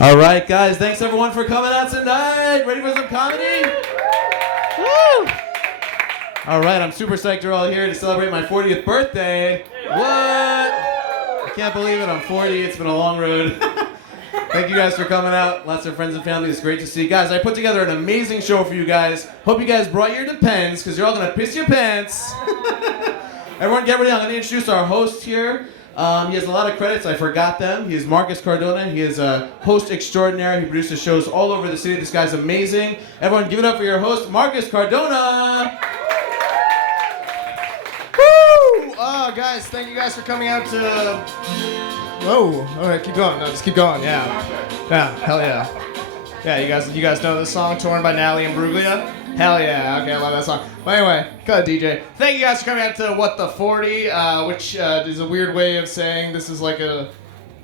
All right, guys. Thanks, everyone, for coming out tonight. Ready for some comedy? Woo! All right, I'm super psyched you're all here to celebrate my 40th birthday. What? I can't believe it. I'm 40. It's been a long road. Thank you guys for coming out. Lots of friends and family. It's great to see you guys. I put together an amazing show for you guys. Hope you guys brought your Depends, because you're all going to piss your pants. Everyone get ready. I'm going to introduce our host here. He has a lot of credits. I forgot them. He is Marcus Cardona. He is a host extraordinaire. He produces shows all over the city. This guy's amazing. Everyone give it up for your host, Marcus Cardona. Woo! Oh, guys, thank you guys for coming out to... Whoa. All right, keep going. No, just keep going. Yeah. Yeah, hell yeah. Yeah, you guys know this song, Torn by Natalie and Bruglia? Hell yeah. Okay, I love that song. But anyway, go ahead, DJ. Thank you guys for coming out to WTForty, which is a weird way of saying this is like a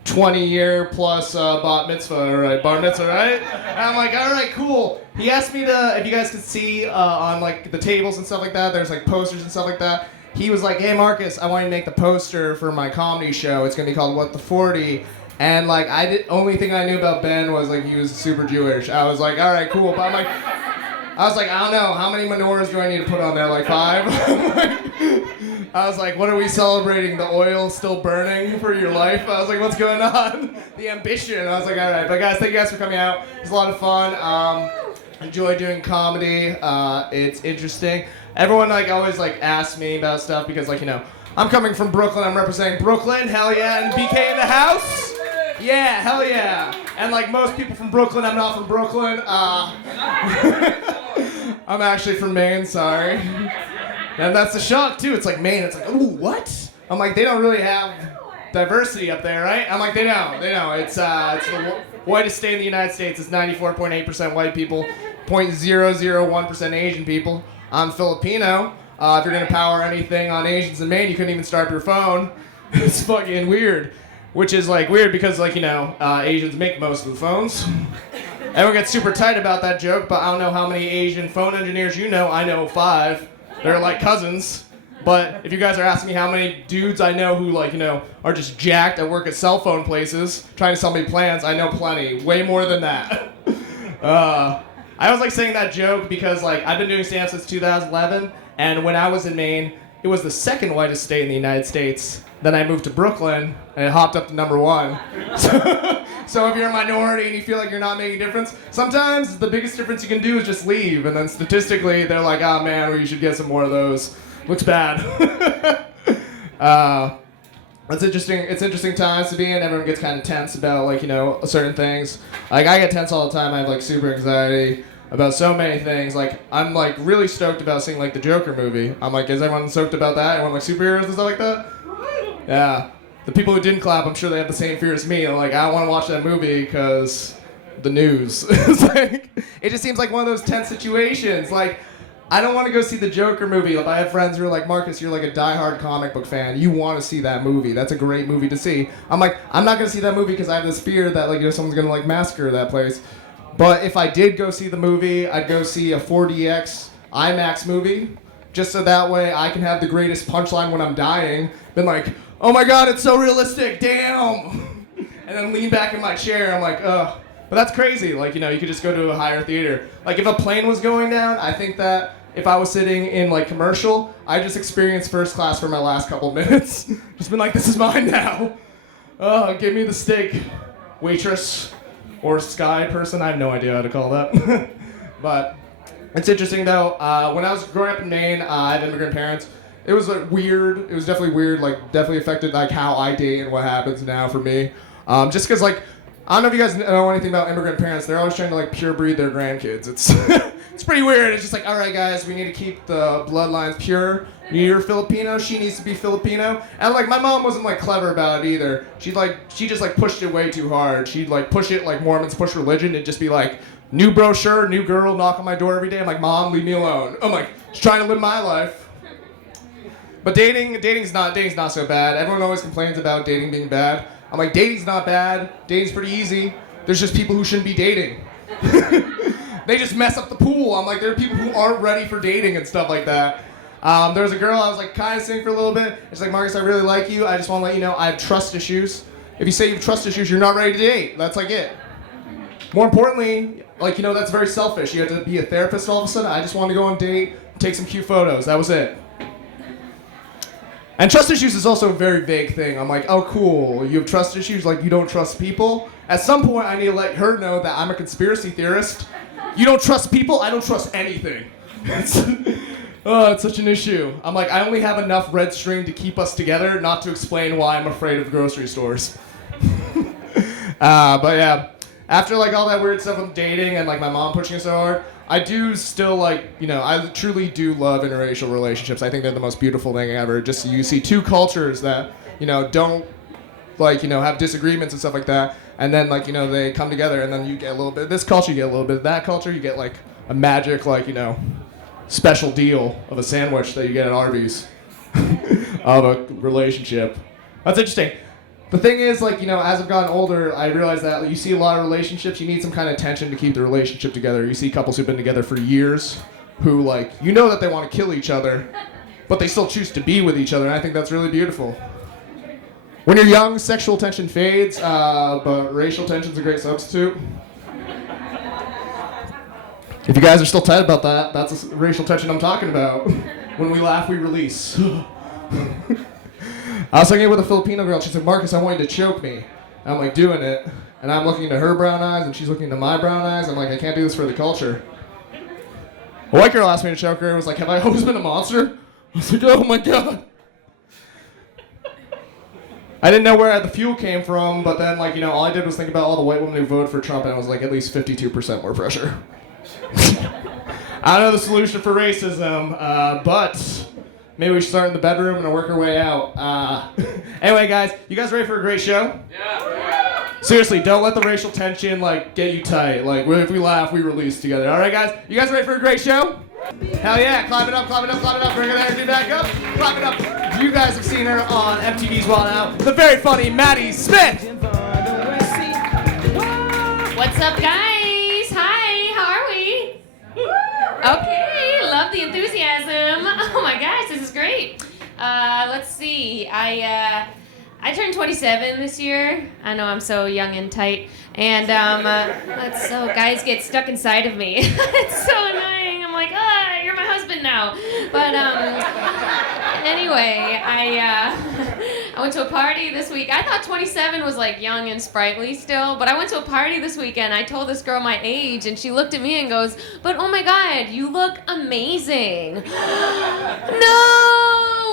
20-year plus bar mitzvah, right? Bar mitzvah, right? And I'm like, all right, cool. He asked me to, if you guys could see on like the tables and stuff like that, there's like posters and stuff like that. He was like, hey, Marcus, I want you to make the poster for my comedy show. It's going to be called WTForty. And like, only thing I knew about Ben was like he was super Jewish. I was like, all right, cool. But I don't know, how many menorahs do I need to put on there? Like 5? I was like, what are we celebrating? The oil still burning for your life? I was like, what's going on? The ambition. I was like, all right. But guys, thank you guys for coming out. It's a lot of fun. Enjoy doing comedy. It's interesting. Everyone like always like asks me about stuff because like, you know, I'm coming from Brooklyn. I'm representing Brooklyn. Hell yeah. And BK in the house. Yeah, hell yeah. And like most people from Brooklyn, I'm not from Brooklyn. I'm actually from Maine, sorry. And that's the shock too. It's like Maine, it's like, ooh, what? I'm like, they don't really have diversity up there, right? I'm like, they don't. It's the whitest state in the United States. It's 94.8% white people, 0.001% Asian people. I'm Filipino. If you're gonna power anything on Asians in Maine, you couldn't even start up your phone. It's fucking weird. Which is like weird because like, you know, Asians make most of the phones. Everyone gets super tight about that joke, but I don't know how many Asian phone engineers you know. I know 5. They're like cousins. But if you guys are asking me how many dudes I know who like, you know, are just jacked at work at cell phone places trying to sell me plans, I know plenty. Way more than that. I was like saying that joke because like I've been doing stand-up since 2011, and when I was in Maine, it was the second whitest state in the United States. Then I moved to Brooklyn, and it hopped up to number 1. So if you're a minority and you feel like you're not making a difference, sometimes the biggest difference you can do is just leave. And then statistically, they're like, oh man, well, you should get some more of those. Looks bad. It's interesting times to be in. Everyone gets kind of tense about like, you know, certain things. Like I get tense all the time. I have like super anxiety about so many things. Like I'm like really stoked about seeing like the Joker movie. I'm like, is everyone stoked about that? Everyone like superheroes and stuff like that? Yeah. The people who didn't clap, I'm sure they have the same fear as me. They're like, I don't want to watch that movie because the news. It's like, it just seems like one of those tense situations. Like, I don't want to go see the Joker movie. If I have friends who are like, Marcus, you're like a diehard comic book fan. You want to see that movie. That's a great movie to see. I'm like, I'm not going to see that movie because I have this fear that like, you know, someone's going to like massacre that place. But if I did go see the movie, I'd go see a 4DX IMAX movie. Just so that way I can have the greatest punchline when I'm dying. Been like, oh my god, it's so realistic, damn! And then lean back in my chair, I'm like, ugh. But that's crazy, like, you know, you could just go to a higher theater. Like, if a plane was going down, I think that if I was sitting in, like, commercial, I'd just experience first class for my last couple minutes. Just been like, this is mine now. Oh, give me the steak, waitress, or sky person, I have no idea how to call that. But it's interesting, though, when I was growing up in Maine, I had immigrant parents. It was like weird. It was definitely weird. Like definitely affected like how I date and what happens now for me. Just because like I don't know if you guys know anything about immigrant parents. They're always trying to like pure breed their grandkids. It's it's pretty weird. It's just like, all right, guys, we need to keep the bloodlines pure. You're Filipino. She needs to be Filipino. And like my mom wasn't like clever about it either. She just like pushed it way too hard. She'd like push it like Mormons push religion. It'd just be like new brochure, new girl, knock on my door every day. I'm like, Mom, leave me alone. I'm like, just trying to live my life. But dating's not so bad. Everyone always complains about dating being bad. I'm like, dating's not bad. Dating's pretty easy. There's just people who shouldn't be dating. They just mess up the pool. I'm like, there are people who aren't ready for dating and stuff like that. There was a girl I was like kind of seeing for a little bit. She's like, Marcus, I really like you. I just want to let you know I have trust issues. If you say you have trust issues, you're not ready to date. That's like it. More importantly, like, that's very selfish. You have to be a therapist all of a sudden. I just wanted to go on a date, take some cute photos. That was it. And trust issues is also a very vague thing. I'm like, oh, cool. You have trust issues, like you don't trust people. At some point, I need to let her know that I'm a conspiracy theorist. You don't trust people? I don't trust anything. It's such an issue. I'm like, I only have enough red string to keep us together, not to explain why I'm afraid of grocery stores. But yeah, after like all that weird stuff with dating and like my mom pushing us so hard, I do still I truly do love interracial relationships. I think they're the most beautiful thing ever. Just you see two cultures that, don't have disagreements and stuff like that. And then they come together and then you get a little bit of this culture, you get a little bit of that culture, you get like a magic special deal of a sandwich that you get at Arby's of a relationship. That's interesting. The thing is, as I've gotten older, I realize that you see a lot of relationships, you need some kind of tension to keep the relationship together. You see couples who've been together for years who, that they want to kill each other, but they still choose to be with each other, and I think that's really beautiful. When you're young, sexual tension fades, but racial tension's a great substitute. If you guys are still tight about that, that's the racial tension I'm talking about. When we laugh, we release. I was hanging with a Filipino girl. She said, Marcus, I want you to choke me. And I'm doing it. And I'm looking into her brown eyes, and she's looking into my brown eyes. I'm like, I can't do this for the culture. A white girl asked me to choke her. It was like, have I always been a monster? I was like, oh my God. I didn't know where the fuel came from, but then, all I did was think about all the white women who voted for Trump, and I was like, at least 52% more pressure. I don't know the solution for racism, but maybe we should start in the bedroom and work our way out. Anyway, guys, you guys ready for a great show? Yeah. Seriously, don't let the racial tension get you tight. If we laugh, we release together. All right, guys, you guys ready for a great show? Hell yeah! Climb it up, climb it up, climb it up. Bring her energy back up. Climb it up. You guys have seen her on MTV's Wild Out. The very funny Maddie Smith. What's up, guys? Hi, how are we? Okay, love the enthusiasm. Oh my gosh, this is great. Let's see. I turned 27 this year. I know I'm so young and tight, and so guys get stuck inside of me. It's so annoying. I'm like, you're my husband now. But anyway, I went to a party this week. I thought 27 was young and sprightly still, but I went to a party this weekend. I told this girl my age, and she looked at me and goes, "But oh my God, you look amazing." No,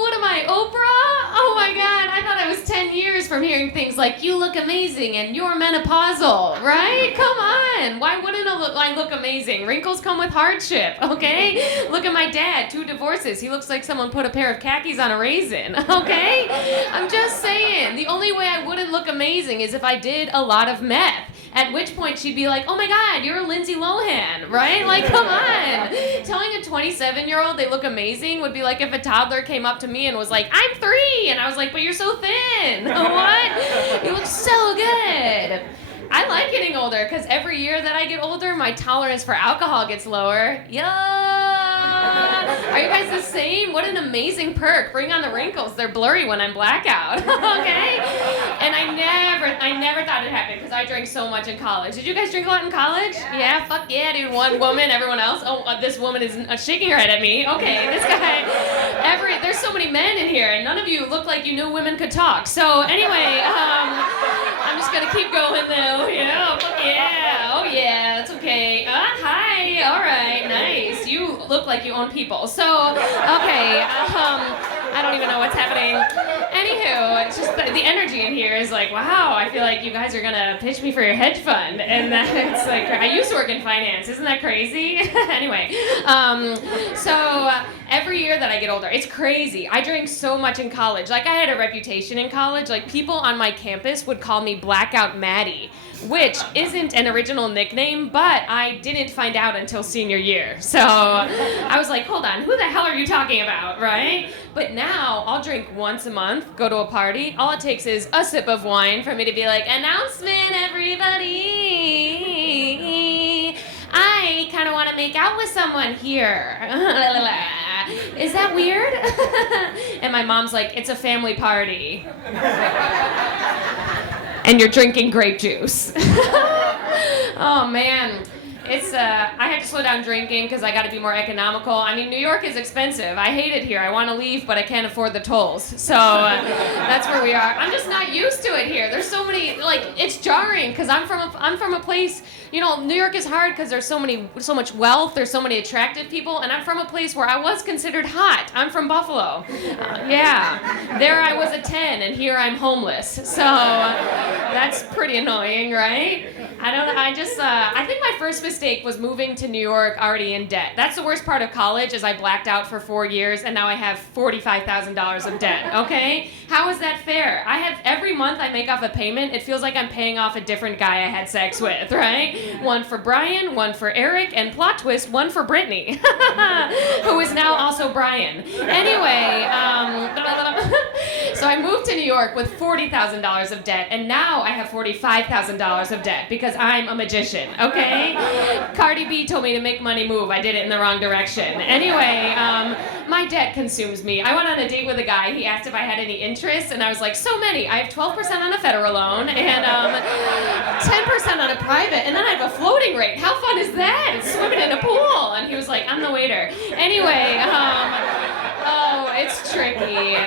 what am I, Oprah? Oh my God, I thought I was 10 years from hearing things like, "You look amazing," and "You're menopausal," right? Come on, why wouldn't I look amazing? Wrinkles come with hardship, okay? Look at my dad, 2 divorces. He looks like someone put a pair of khakis on a raisin, okay? I'm just saying, the only way I wouldn't look amazing is if I did a lot of meth. At which point she'd be like, "Oh my God, you're a Lindsay Lohan," right? Come on. Telling a 27-year-old they look amazing would be like if a toddler came up to me and was like, "I'm 3," and I was like, "But you're so thin." What? You look so good. I like getting older because every year that I get older, my tolerance for alcohol gets lower. Are you guys the same? What an amazing perk. Bring on the wrinkles. They're blurry when I'm blackout. Okay? And I never thought it happened because I drank so much in college. Did you guys drink a lot in college? Yeah, fuck yeah, dude. One woman, everyone else. Oh, this woman is shaking her head at me. Okay, this guy. There's so many men in here, and none of you look like you knew women could talk. So anyway, I'm just gonna keep going though. Fuck yeah. Oh yeah, that's okay. Hi. All right, nice. You look like you own people. So, okay. I don't even know what's happening. Anywho, it's just the energy in here is like, wow, I feel like you guys are gonna pitch me for your hedge fund. And that's like, I used to work in finance. Isn't that crazy? Anyway, so every year that I get older, it's crazy. I drank so much in college. I had a reputation in college. People on my campus would call me Blackout Maddie, which isn't an original nickname, but I didn't find out until senior year. So I was like, hold on, who the hell are you talking about, right? But now I'll drink once a month, go to a party. All it takes is a sip of wine for me to be like, "Announcement, everybody. I kind of want to make out with someone here." Is that weird? And my mom's like, "It's a family party." And you're drinking grape juice. Oh man. It's I had to slow down drinking because I got to be more economical. I mean, New York is expensive. I hate it here. I want to leave, but I can't afford the tolls. So that's where we are. I'm just not used to it here. There's so many, like, it's jarring because I'm from a place. You know, New York is hard because there's so much wealth. There's so many attractive people, and I'm from a place where I was considered hot. I'm from Buffalo. Yeah, there I was a 10, and here I'm homeless. So that's pretty annoying, right? I think my first mistake was moving to New York already in debt. That's the worst part of college is I blacked out for 4 years and now I have $45,000 of debt, okay? How is that fair? Every month I make off a payment, it feels like I'm paying off a different guy I had sex with, right? One for Brian, one for Eric, and plot twist, one for Brittany, who is now also Brian. Anyway, so I moved to New York with $40,000 of debt and now I have $45,000 of debt because I'm a magician, okay? Cardi B told me to make money move. I did it in the wrong direction. Anyway, my debt consumes me. I went on a date with a guy. He asked if I had any interest, and I was like, so many. I have 12% on a federal loan and 10% on a private, and then I have a floating rate. How fun is that? It's swimming in a pool. And he was like, I'm the waiter. Anyway, oh, it's tricky.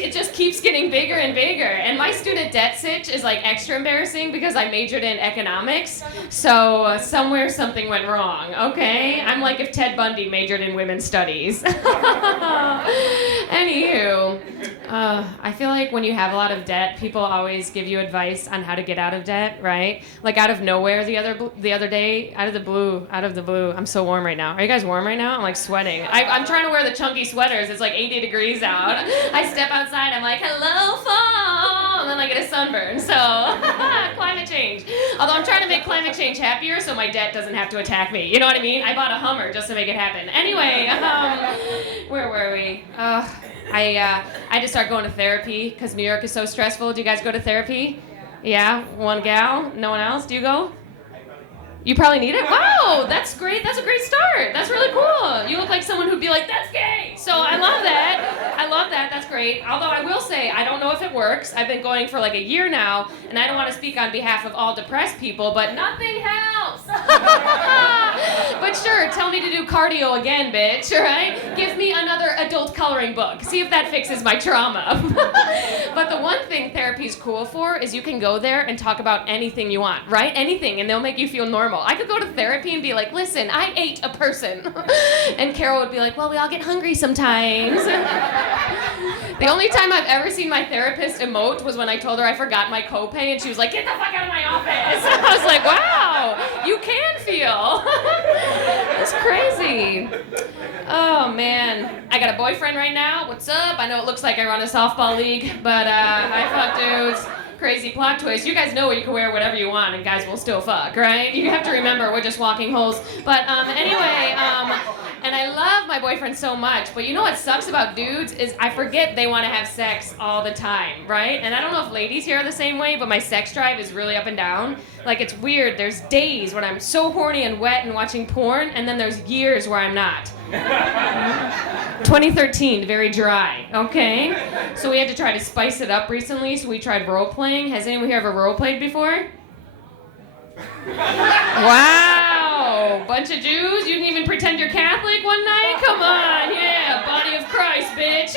It just keeps getting bigger and bigger. And my student debt sitch is like extra embarrassing because I majored in economics. So somewhere something went wrong, okay? I'm like if Ted Bundy majored in women's studies. Anywho, I feel like when you have a lot of debt, people always give you advice on how to get out of debt, right? Like out of nowhere the other day, out of the blue. I'm so warm right now. Are you guys warm right now? I'm like sweating. I'm trying to wear the chunky sweaters. It's like 80 degrees out. I step outside, I'm like, hello, fall, and then I get a sunburn. So, climate change. Although I'm trying to make climate change happier so my debt doesn't have to attack me. You know what I mean? I bought a Hummer just to make it happen. Anyway, where were we? I had to start going to therapy because New York is so stressful. Do you guys go to therapy? Yeah, one gal. No one else? Do you go? You probably need it? Wow, that's great. That's a great start. That's really cool. You look like someone who'd be like, that's gay. So I love that. That's great. Although I will say, I don't know if it works. I've been going for like a year now, and I don't want to speak on behalf of all depressed people, but nothing helps. But sure, tell me to do cardio again, bitch, right? Give me another adult coloring book. See if that fixes my trauma. But the one thing therapy's cool for is you can go there and talk about anything you want, right? Anything, and they'll make you feel normal. I could go to therapy and be like, listen, I ate a person. And Carol would be like, well, we all get hungry sometimes. The only time I've ever seen my therapist emote was when I told her I forgot my copay, and she was like, get the fuck out of my office. I was like, wow, you can feel. It's crazy. Oh, man. I got a boyfriend right now. What's up? I know it looks like I run a softball league, but I fuck dudes. Crazy plot twist. You guys know you can wear whatever you want and guys will still fuck, right? You have to remember we're just walking holes. But anyway, and I love my boyfriend so much, but you know what sucks about dudes is I forget they want to have sex all the time, right? And I don't know if ladies here are the same way, but my sex drive is really up and down. Like, it's weird. There's days when I'm so horny and wet and watching porn, and then there's years where I'm not. 2013, very dry, okay? So we had to try to spice it up recently, so we tried role-playing. Has anyone here ever role-played before? Wow! Bunch of Jews? You didn't even pretend you're Catholic one night? Come on, yeah, body of Christ, bitch.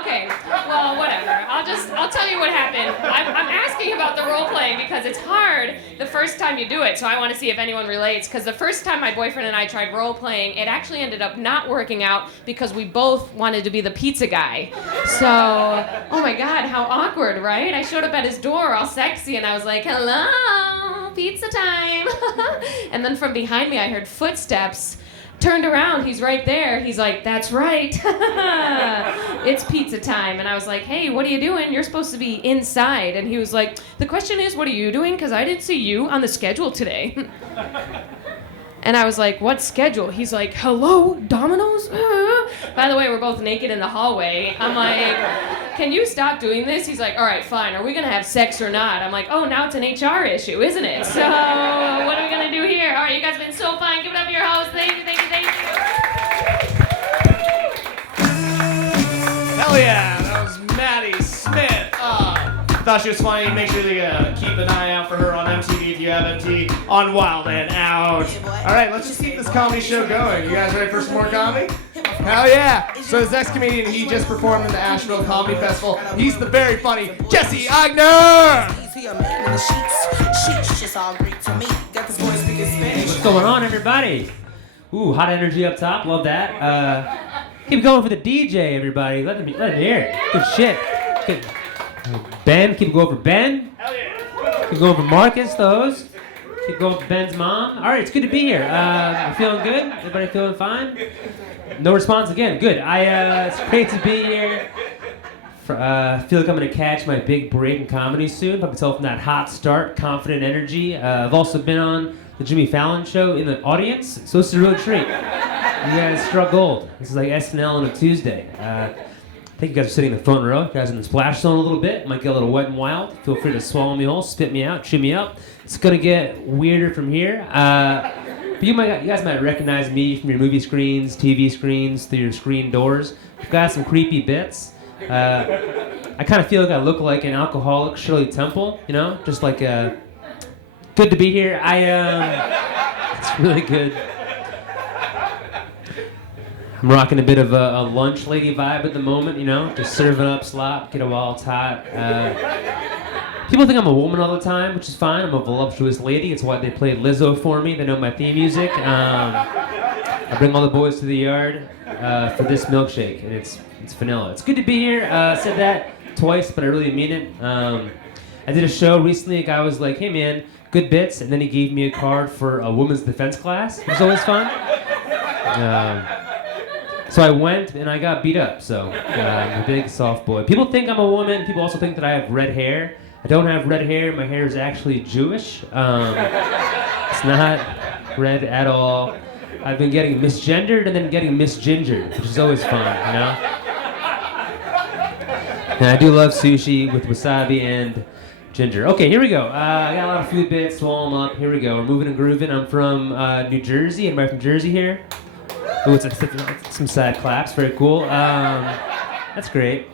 Okay, well, whatever. I'll tell you what happened. I'm asking about the role playing because it's hard the first time you do it, so I want to see if anyone relates. Because the first time my boyfriend and I tried role playing, it actually ended up not working out because we both wanted to be the pizza guy. So, oh my God, how awkward, right? I showed up at his door all sexy and I was like, hello, pizza time. And then from behind me I heard footsteps. Turned around, he's right there. He's like, that's right. It's pizza time. And I was like, hey, what are you doing? You're supposed to be inside. And he was like, the question is, what are you doing? Because I didn't see you on the schedule today. And I was like, what schedule? He's like, hello, Domino's? By the way, we're both naked in the hallway. I'm like, can you stop doing this? He's like, all right, fine. Are we going to have sex or not? I'm like, oh, now it's an HR issue, isn't it? So what are we going to do here? All right, you guys have been so fun. Give it up for your host. Thank you, thank you, thank you. Hell yeah, that was Maddie Smith. Thought she was funny. Make sure to keep an eye out for her on MTV if you WTFMT on Wild and Out. All right, let's just keep this comedy show going. You guys ready for some more comedy? Hell yeah! So this next comedian, he just performed in the Asheville Comedy Festival. He's the very funny Jesse Eichner! What's going on, everybody? Ooh, hot energy up top. Love that. Keep going for the DJ, everybody. Let them hear it. Good shit. Good. Ben, keep going for Ben. Hell yeah! Keep going for Marcus, those. Keep going for Ben's mom. All right, it's good to be here. Feeling good? Everybody feeling fine? No response again. Good. It's great to be here. Feel like I'm gonna catch my big break in comedy soon. Put myself in that hot start, confident energy. I've also been on the Jimmy Fallon show in the audience, so it's a real treat. You guys struck gold. This is like SNL on a Tuesday. I think you guys are sitting in the front row. You guys are in the splash zone a little bit. Might get a little wet and wild. Feel free to swallow me whole, spit me out, chew me up. It's gonna get weirder from here. But you guys might recognize me from your movie screens, TV screens, through your screen doors. I've got some creepy bits. I kind of feel like I look like an alcoholic Shirley Temple, you know? Just like, good to be here. It's really good. I'm rocking a bit of a lunch lady vibe at the moment, you know? Just serving up slop, get it while it's hot. People think I'm a woman all the time, which is fine. I'm a voluptuous lady. It's why they play Lizzo for me. They know my theme music. I bring all the boys to the yard for this milkshake, and it's vanilla. It's good to be here. Said that twice, but I really mean it. I did a show recently. A guy was like, "Hey man, good bits," and then he gave me a card for a women's defense class, which is always fun. So I went and I got beat up. So I'm a big soft boy. People think I'm a woman. People also think that I have red hair. I don't have red hair. My hair is actually Jewish. It's not red at all. I've been getting misgendered and then getting misgingered, which is always fun, you know? And I do love sushi with wasabi and ginger. Okay, here we go. I got a lot of food bits, swallow them up. Here we go. We're moving and grooving. I'm from New Jersey. Anybody from Jersey here? Oh, it's some sad claps. Very cool. That's great.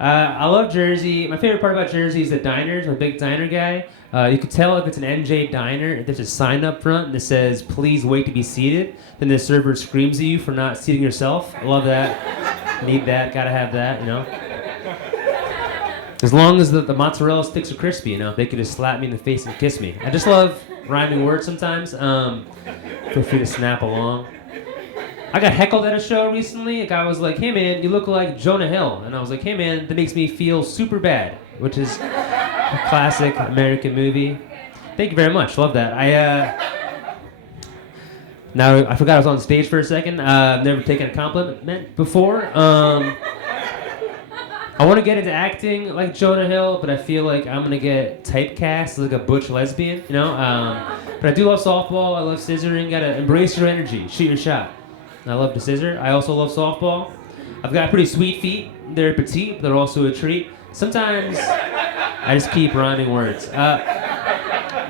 I love Jersey. My favorite part about Jersey is the diners. I'm a big diner guy. You can tell if it's an NJ diner if there's a sign up front that says, "Please wait to be seated." Then the server screams at you for not seating yourself. I love that. Need that. Gotta have that, you know? As long as the mozzarella sticks are crispy, you know? They could just slap me in the face and kiss me. I just love rhyming words sometimes. Feel free to snap along. I got heckled at a show recently. A guy was like, "Hey man, you look like Jonah Hill." And I was like, "Hey man, that makes me feel super bad," which is a classic American movie. Thank you very much. Love that. Now I forgot I was on stage for a second. I've never taken a compliment before. I want to get into acting like Jonah Hill, but I feel like I'm gonna get typecast as like a butch lesbian, you know. But I do love softball. I love scissoring. Gotta embrace your energy. Shoot your shot. I love to scissor. I also love softball. I've got pretty sweet feet. They're petite, but they're also a treat. Sometimes I just keep rhyming words.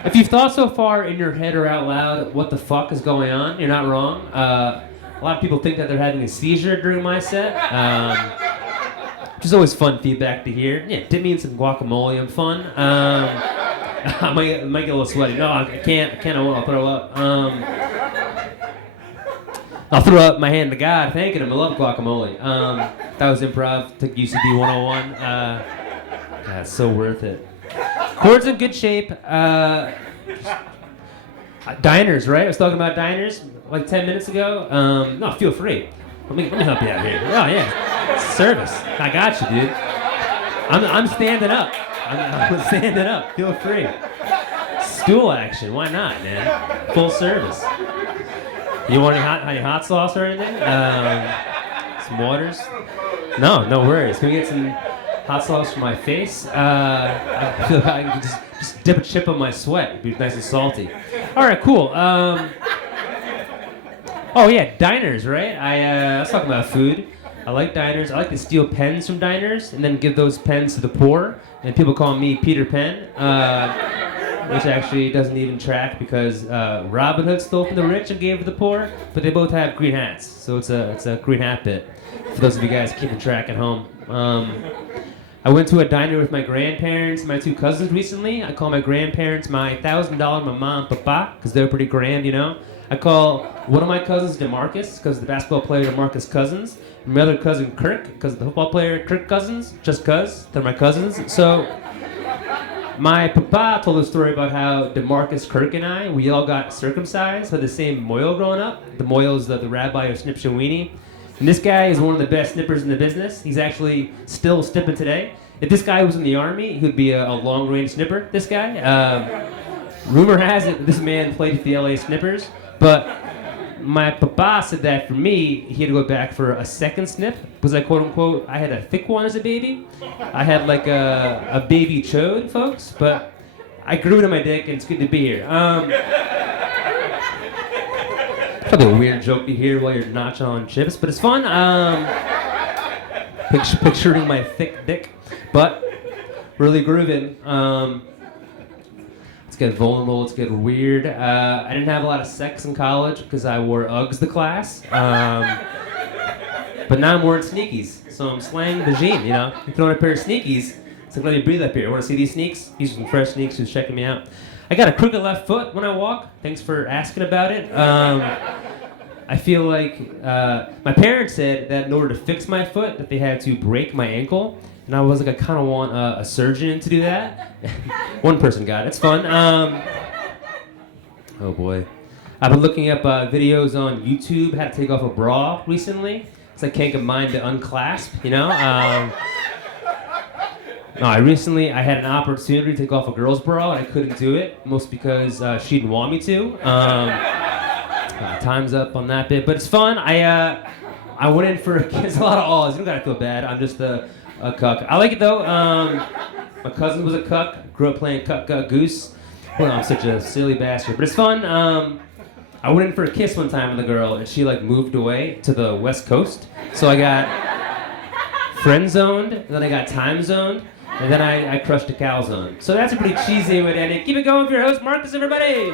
If you've thought so far in your head or out loud, what the fuck is going on? You're not wrong. A lot of people think that they're having a seizure during my set, which is always fun feedback to hear. Yeah, dip me in some guacamole. I'm fun. I might get a little sweaty. No, I can't. I won't. I'll throw up. I'll throw up my hand to God, thanking him. I love guacamole. That was improv. Took UCB 101. God, it's so worth it. Chord's in good shape. Diners, right? I was talking about diners like 10 minutes ago. No, feel free. Let me help you out here. Oh yeah, service. I got you, dude. I'm standing up. I'm standing up. Feel free. Stool action. Why not, man? Full service. You want any hot sauce or anything? Some waters? No worries. Can we get some hot sauce for my face? I feel like I can just dip a chip on my sweat. It'd be nice and salty. All right, cool. Oh yeah, diners, right? I was talking about food. I like diners. I like to steal pens from diners and then give those pens to the poor. And people call me Peter Pen. Which actually doesn't even track because Robin Hood stole from the rich and gave to the poor, but they both have green hats, so it's a green hat bit. For those of you guys keeping track at home, I went to a diner with my grandparents and my 2 cousins recently. I call my grandparents my $1,000 mama and papa because they're pretty grand, you know. I call one of my cousins DeMarcus because the basketball player DeMarcus Cousins. And my other cousin Kirk because the football player Kirk Cousins, just cuz. They're my cousins. So my papa told a story about how DeMarcus, Kirk, and I, we all got circumcised, had the same moil growing up. The moil is the rabbi of Snip Shawini. And this guy is one of the best snippers in the business. He's actually still snipping today. If this guy was in the army, he would be a long-range snipper, this guy. Rumor has it that this man played for the LA Snippers, but my papa said that for me, he had to go back for a second snip, because I quote-unquote, I had a thick one as a baby. I had like a baby chode, folks, but I grew it on my dick, and it's good to be here. Probably a weird joke to hear while you're notching on chips, but it's fun. Picturing my thick dick, but really grooving. Let's get vulnerable. Let's get weird. I didn't have a lot of sex in college because I wore Uggs to class. But now I'm wearing sneakies, so I'm slaying the gene. You know, if you want a pair of sneakies, it's like let me breathe up here. Want to see these sneaks? These are some fresh sneaks. Who's checking me out? I got a crooked left foot when I walk. Thanks for asking about it. I feel like my parents said that in order to fix my foot, that they had to break my ankle, and I was like, I kind of want a surgeon to do that. One person got it. It's fun. Oh boy, I've been looking up videos on YouTube how to take off a bra recently. It's like can't get mine to unclasp, you know. No, I had an opportunity to take off a girl's bra, and I couldn't do it, mostly because she didn't want me to. Time's up on that bit, but it's fun. I went in for it's a lot of awes. You don't gotta feel bad. I'm just a cuck. I like it though. My cousin was a cuck. Grew up playing cuck goose. Well, I'm such a silly bastard, but it's fun. I went in for a kiss one time with a girl, and she like moved away to the West Coast. So I got friend zoned, and then I got time zoned. And then I crushed a calzone. So that's a pretty cheesy way to end it. Keep it going for your host, Marcus, everybody!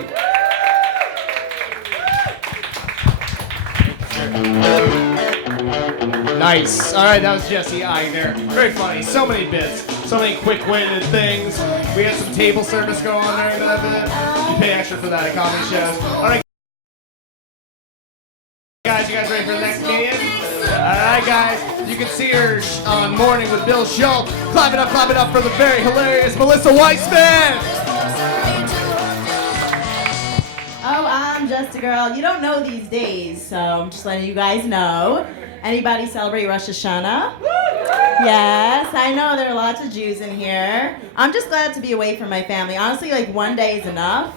Nice. All right, that was Jesse Eichner. Very funny. So many bits. So many quick-witted things. We had some table service go on during that bit. You pay extra for that at comedy shows. All right, guys, you guys ready for the next comedian? All right, guys. You can see her on Morning with Bill Schultz. Clap it up for the very hilarious Melissa Weissman. Oh, I'm just a girl. You don't know these days, so I'm just letting you guys know. Anybody celebrate Rosh Hashanah? Yes, I know there are lots of Jews in here. I'm just glad to be away from my family. Honestly, like one day is enough.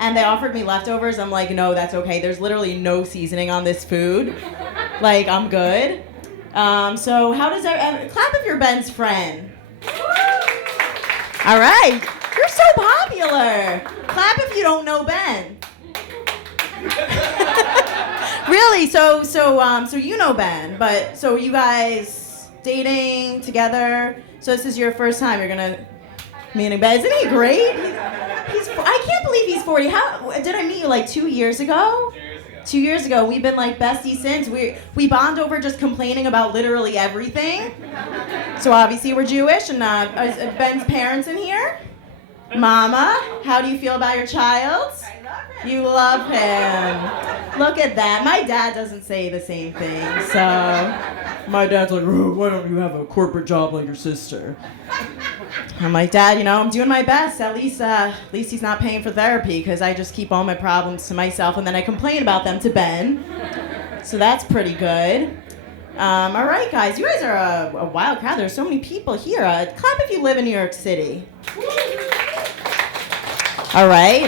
And they offered me leftovers. I'm like, no, that's okay. There's literally no seasoning on this food. Like, I'm good. So how does clap if you're Ben's friend. All right, you're so popular. Clap if you don't know Ben. Really? So you know Ben, but so you guys dating together? So this is your first time. You're gonna meet Ben. Isn't he great? I can't believe he's 40. How did I meet you? Like 2 years ago? 2 years ago. We've been like besties since. We bond over just complaining about literally everything. So obviously we're Jewish, and is Ben's parents in here? Mama, how do you feel about your child? You love him. Look at that. My dad doesn't say the same thing, so my dad's like, oh, why don't you have a corporate job like your sister? I'm like, Dad, you know, I'm doing my best. At least he's not paying for therapy, because I just keep all my problems to myself, and then I complain about them to Ben. So that's pretty good. All right, guys. You guys are a wild crowd. There's so many people here. Clap if you live in New York City. All right,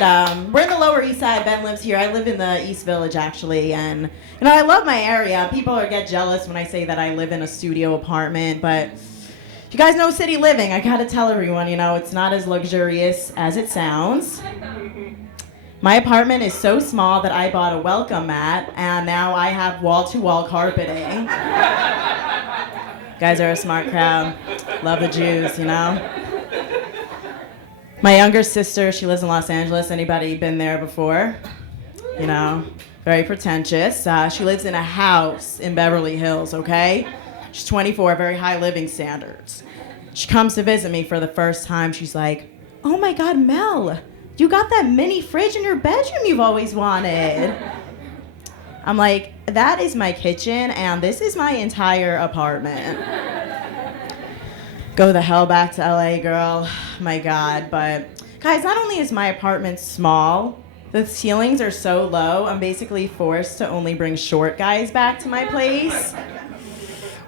we're in the Lower East Side. Ben lives here. I live in the East Village, actually, and you know I love my area. People get jealous when I say that I live in a studio apartment, but you guys know city living. I gotta tell everyone, you know, it's not as luxurious as it sounds. My apartment is so small that I bought a welcome mat, and now I have wall-to-wall carpeting. Guys are a smart crowd. Love the Jews, you know. My younger sister, she lives in Los Angeles. Anybody been there before? You know, very pretentious. She lives in a house in Beverly Hills, okay? She's 24, very high living standards. She comes to visit me for the first time. She's like, oh my God, Mel, you got that mini fridge in your bedroom you've always wanted. I'm like, that is my kitchen and this is my entire apartment. Go the hell back to LA, girl. My God. But guys, not only is my apartment small, the ceilings are so low, I'm basically forced to only bring short guys back to my place,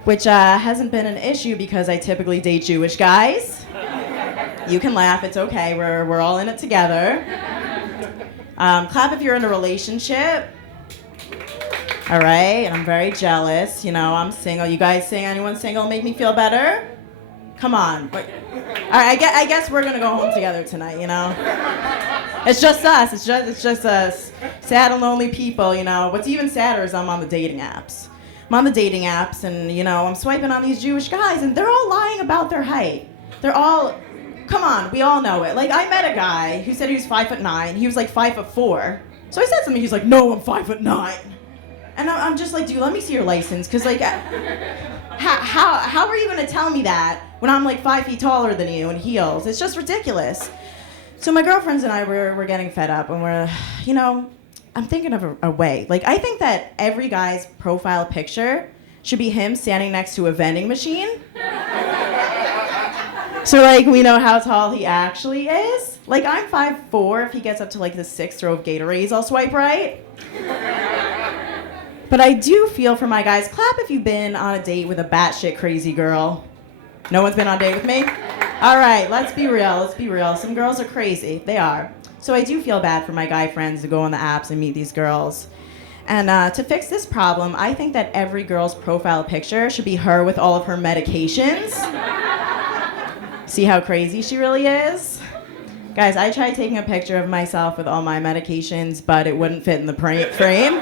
which hasn't been an issue because I typically date Jewish guys. You can laugh, it's okay, we're all in it together. Clap if you're in a relationship. All right, I'm very jealous, you know, I'm single. You guys sing, anyone single, make me feel better? Come on. All right, I guess we're gonna go home together tonight, you know? It's just us, it's just us, sad and lonely people, you know? What's even sadder is I'm on the dating apps. I'm on the dating apps and, you know, I'm swiping on these Jewish guys and they're all lying about their height. They're all, come on, we all know it. Like, I met a guy who said he was 5'9", he was like 5'4". So I said something, he's like, no, I'm 5'9". And I'm just like, dude, let me see your license, because, like, how are you going to tell me that when I'm, like, 5 feet taller than you in heels? It's just ridiculous. So my girlfriends and I, we're getting fed up, and we're, you know, I'm thinking of a way. Like, I think that every guy's profile picture should be him standing next to a vending machine. So, like, we know how tall he actually is. Like, I'm 5'4". If he gets up to, like, the 6th row of Gatorades, I'll swipe right. But I do feel for my guys. Clap if you've been on a date with a batshit crazy girl. No one's been on a date with me? All right, let's be real. Some girls are crazy. They are. So I do feel bad for my guy friends to go on the apps and meet these girls. And to fix this problem, I think that every girl's profile picture should be her with all of her medications. See how crazy she really is? Guys, I tried taking a picture of myself with all my medications, but it wouldn't fit in the frame.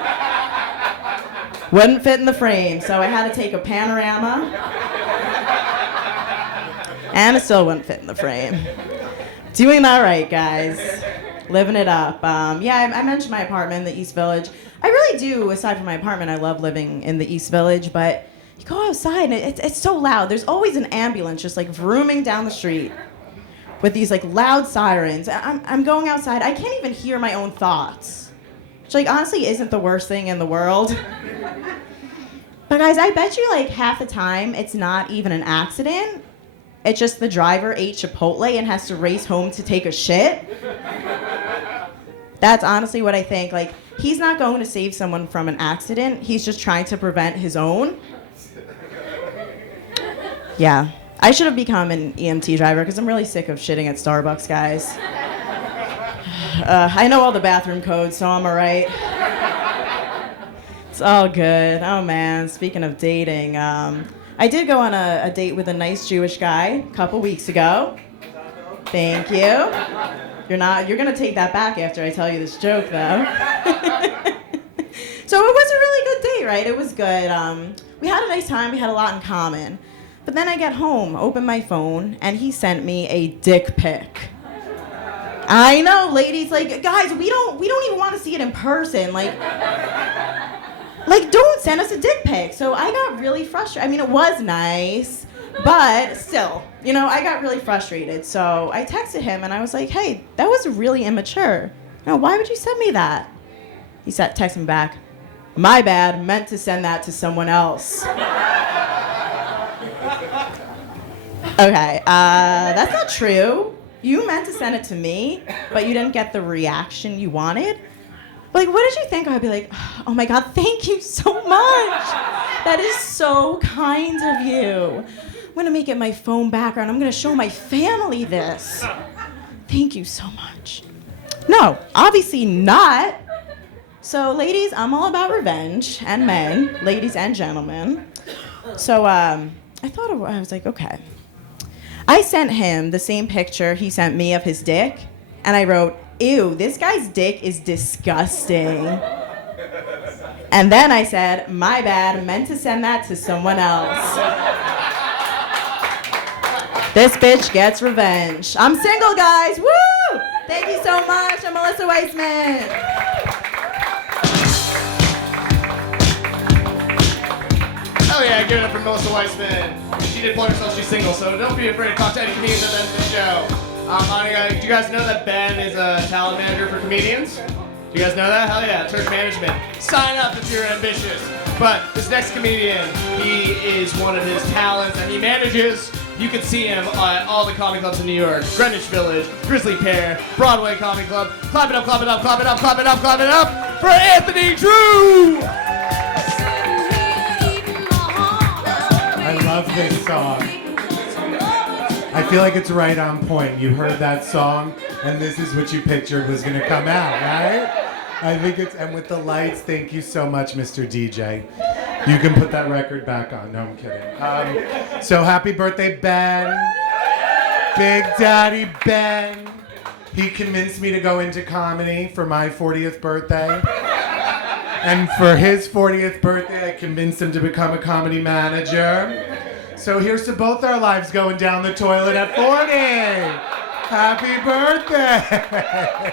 Wouldn't fit in the frame, so I had to take a panorama. And it still wouldn't fit in the frame. Doing all right, guys. Living it up. Yeah, I mentioned my apartment in the East Village. I really do, aside from my apartment, I love living in the East Village, but you go outside and it's so loud. There's always an ambulance just like vrooming down the street with these like loud sirens. I'm going outside, I can't even hear my own thoughts. Which, like, honestly isn't the worst thing in the world. But guys, I bet you like half the time it's not even an accident. It's just the driver ate Chipotle and has to race home to take a shit. That's honestly what I think. Like, he's not going to save someone from an accident. He's just trying to prevent his own. Yeah. I should have become an EMT driver because I'm really sick of shitting at Starbucks, guys. I know all the bathroom codes, so I'm all right. It's all good. Oh, man. Speaking of dating, I did go on a date with a nice Jewish guy a couple weeks ago. Thank you. You're gonna take that back after I tell you this joke, though. So it was a really good date, right? It was good. We had a nice time. We had a lot in common. But then I get home, open my phone, and he sent me a dick pic. I know, ladies, like, guys, we don't even want to see it in person. Like, don't send us a dick pic. So I got really frustrated. I mean, it was nice, but still, you know, I got really frustrated. So I texted him and I was like, hey, that was really immature. No, why would you send me that? He said, text me back, my bad, meant to send that to someone else. Okay, that's not true. You meant to send it to me, but you didn't get the reaction you wanted? Like, what did you think? I'd be like, oh my God, thank you so much. That is so kind of you. I'm gonna make it my phone background. I'm gonna show my family this. Thank you so much. No, obviously not. So ladies, I'm all about revenge, and men, ladies and gentlemen. So I was like, okay. I sent him the same picture he sent me of his dick, and I wrote, ew, this guy's dick is disgusting. And then I said, my bad, meant to send that to someone else. This bitch gets revenge. I'm single, guys, woo! Thank you so much, I'm Melissa Weissman. Oh yeah, give it up for Melissa Weissman. She's did plug herself, she's single, so don't be afraid to talk to any comedians at the end of the show. Do you guys know that Ben is a talent manager for comedians? Do you guys know that? Hell yeah, Turk Management. Sign up if you're ambitious. But this next comedian, he is one of his talents, and he manages. You can see him at all the comedy clubs in New York. Greenwich Village, Grizzly Pear, Broadway Comedy Club. Clap it up, clap it up, clap it up, clap it up, clap it up for Anthony Drew! I love this song. I feel like it's right on point. You heard that song, and this is what you pictured was going to come out, right? I think it's, and with the lights, thank you so much, Mr. DJ. You can put that record back on. No, I'm kidding. So happy birthday, Ben. Big Daddy Ben. He convinced me to go into comedy for my 40th birthday. And for his 40th birthday, I convinced him to become a comedy manager. So here's to both our lives going down the toilet at 40. Happy birthday.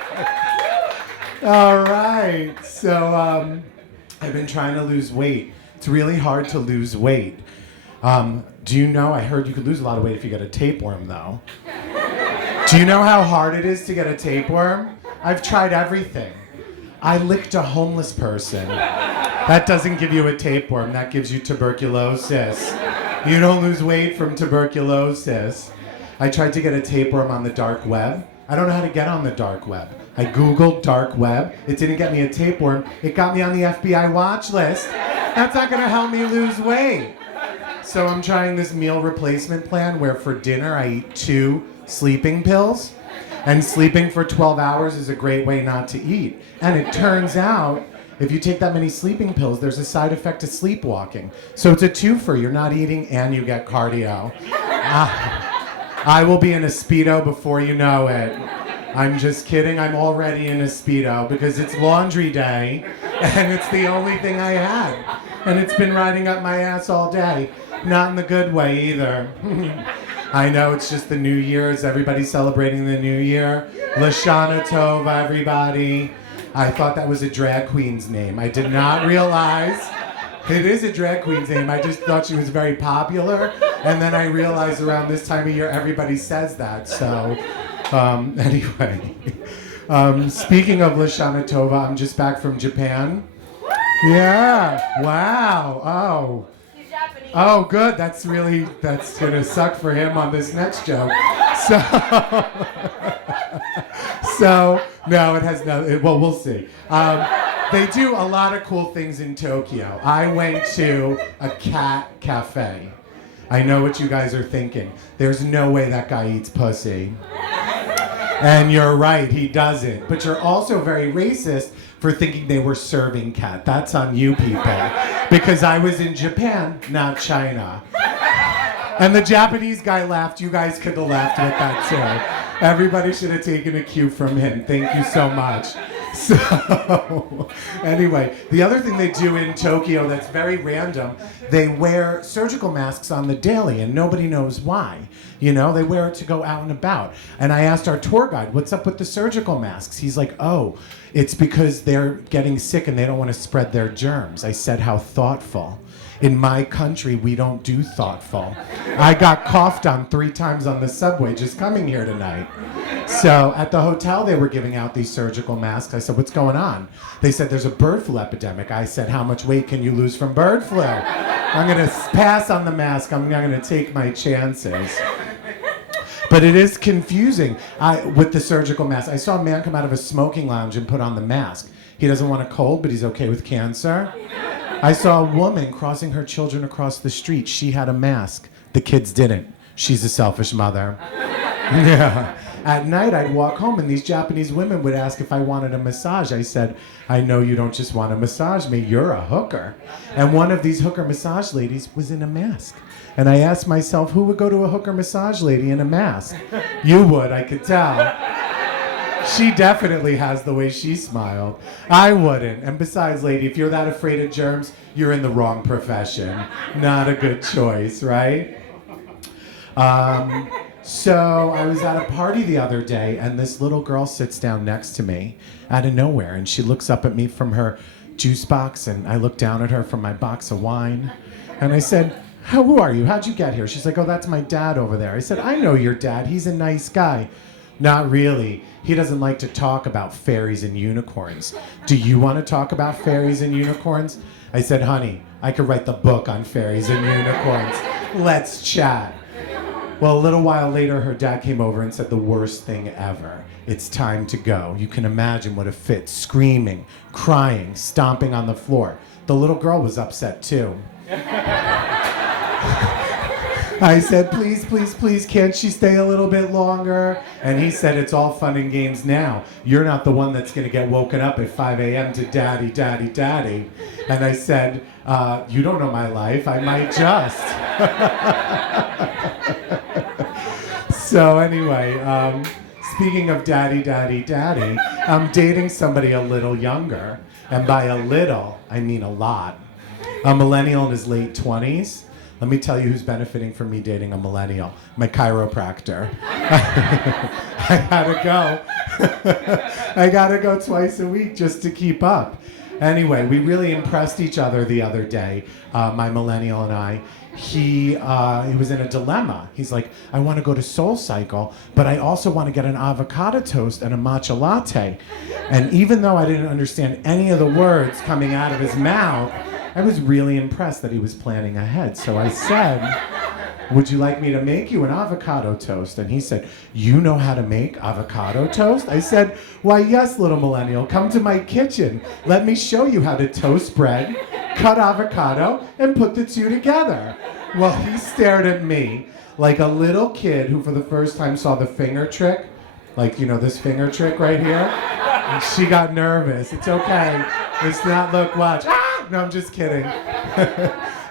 All right. So I've been trying to lose weight. It's really hard to lose weight. Do you know, I heard you could lose a lot of weight if you get a tapeworm, though. Do you know how hard it is to get a tapeworm? I've tried everything. I licked a homeless person. That doesn't give you a tapeworm, that gives you tuberculosis. You don't lose weight from tuberculosis. I tried to get a tapeworm on the dark web. I don't know how to get on the dark web. I Googled dark web. It didn't get me a tapeworm. It got me on the FBI watch list. That's not gonna help me lose weight. So I'm trying this meal replacement plan where for dinner I eat 2 sleeping pills. And sleeping for 12 hours is a great way not to eat. And it turns out, if you take that many sleeping pills, there's a side effect to sleepwalking. So it's a twofer. You're not eating and you get cardio. I will be in a Speedo before you know it. I'm just kidding. I'm already in a Speedo because it's laundry day and it's the only thing I had. And it's been riding up my ass all day. Not in the good way either. I know it's just the New Year's. Everybody's celebrating the New Year. Lashana Tova, everybody. I thought that was a drag queen's name. I did not realize it is a drag queen's name. I just thought she was very popular. And then I realized around this time of year, everybody says that. So, anyway. Speaking of Lashana Tova, I'm just back from Japan. Yeah. Wow. Oh. Oh, good. That's gonna suck for him on this next joke. So no, it has no. Well, we'll see. They do a lot of cool things in Tokyo. I went to a cat cafe. I know what you guys are thinking. There's no way that guy eats pussy. And you're right, he doesn't. But you're also very racist for thinking they were serving cat. That's on you people. Because I was in Japan, not China. And the Japanese guy laughed. You guys could have laughed with that too. Everybody should have taken a cue from him. Thank you so much. So, anyway, the other thing they do in Tokyo that's very random, they wear surgical masks on the daily and nobody knows why. You know, they wear it to go out and about. And I asked our tour guide, what's up with the surgical masks? He's like, oh, it's because they're getting sick and they don't want to spread their germs. I said, how thoughtful. In my country, we don't do thoughtful. I got coughed on 3 times on the subway just coming here tonight. So at the hotel, they were giving out these surgical masks. I said, what's going on? They said, there's a bird flu epidemic. I said, how much weight can you lose from bird flu? I'm going to pass on the mask. I'm not going to take my chances. But it is confusing with the surgical mask. I saw a man come out of a smoking lounge and put on the mask. He doesn't want a cold, but he's okay with cancer. I saw a woman crossing her children across the street. She had a mask. The kids didn't. She's a selfish mother. Yeah. At night, I'd walk home, and these Japanese women would ask if I wanted a massage. I said, I know you don't just want to massage me. You're a hooker. And one of these hooker massage ladies was in a mask. And I asked myself, who would go to a hooker massage lady in a mask? You would, I could tell. She definitely has the way she smiled. I wouldn't. And besides, lady, if you're that afraid of germs, you're in the wrong profession. Not a good choice, right? So I was at a party the other day, and this little girl sits down next to me out of nowhere, and she looks up at me from her juice box, and I look down at her from my box of wine, and I said, who are you? How'd you get here? She's like, oh, that's my dad over there. I said, I know your dad. He's a nice guy. Not really. He doesn't like to talk about fairies and unicorns. Do you want to talk about fairies and unicorns? I said, honey, I could write the book on fairies and unicorns. Let's chat. Well, a little while later, her dad came over and said the worst thing ever. It's time to go. You can imagine what a fit, screaming, crying, stomping on the floor. The little girl was upset too. I said, please, please, please, can't she stay a little bit longer? And he said, it's all fun and games now. You're not the one that's going to get woken up at 5 a.m. to daddy, daddy, daddy. And I said, you don't know my life. I might just. So anyway, speaking of daddy, daddy, daddy, I'm dating somebody a little younger. And by a little, I mean a lot. A millennial in his late 20s. Let me tell you who's benefiting from me dating a millennial. My chiropractor. I gotta go. I gotta go twice a week just to keep up. Anyway, we really impressed each other the other day, my millennial and I. He was in a dilemma. He's like, I want to go to Soul Cycle, but I also want to get an avocado toast and a matcha latte. And even though I didn't understand any of the words coming out of his mouth, I was really impressed that he was planning ahead. So I said, would you like me to make you an avocado toast? And he said, you know how to make avocado toast? I said, why, yes, little millennial, come to my kitchen. Let me show you how to toast bread, cut avocado, and put the two together. Well, he stared at me like a little kid who for the first time saw the finger trick. Like, you know, this finger trick right here. And she got nervous. It's okay. It's not, look, watch. Ah! No, I'm just kidding.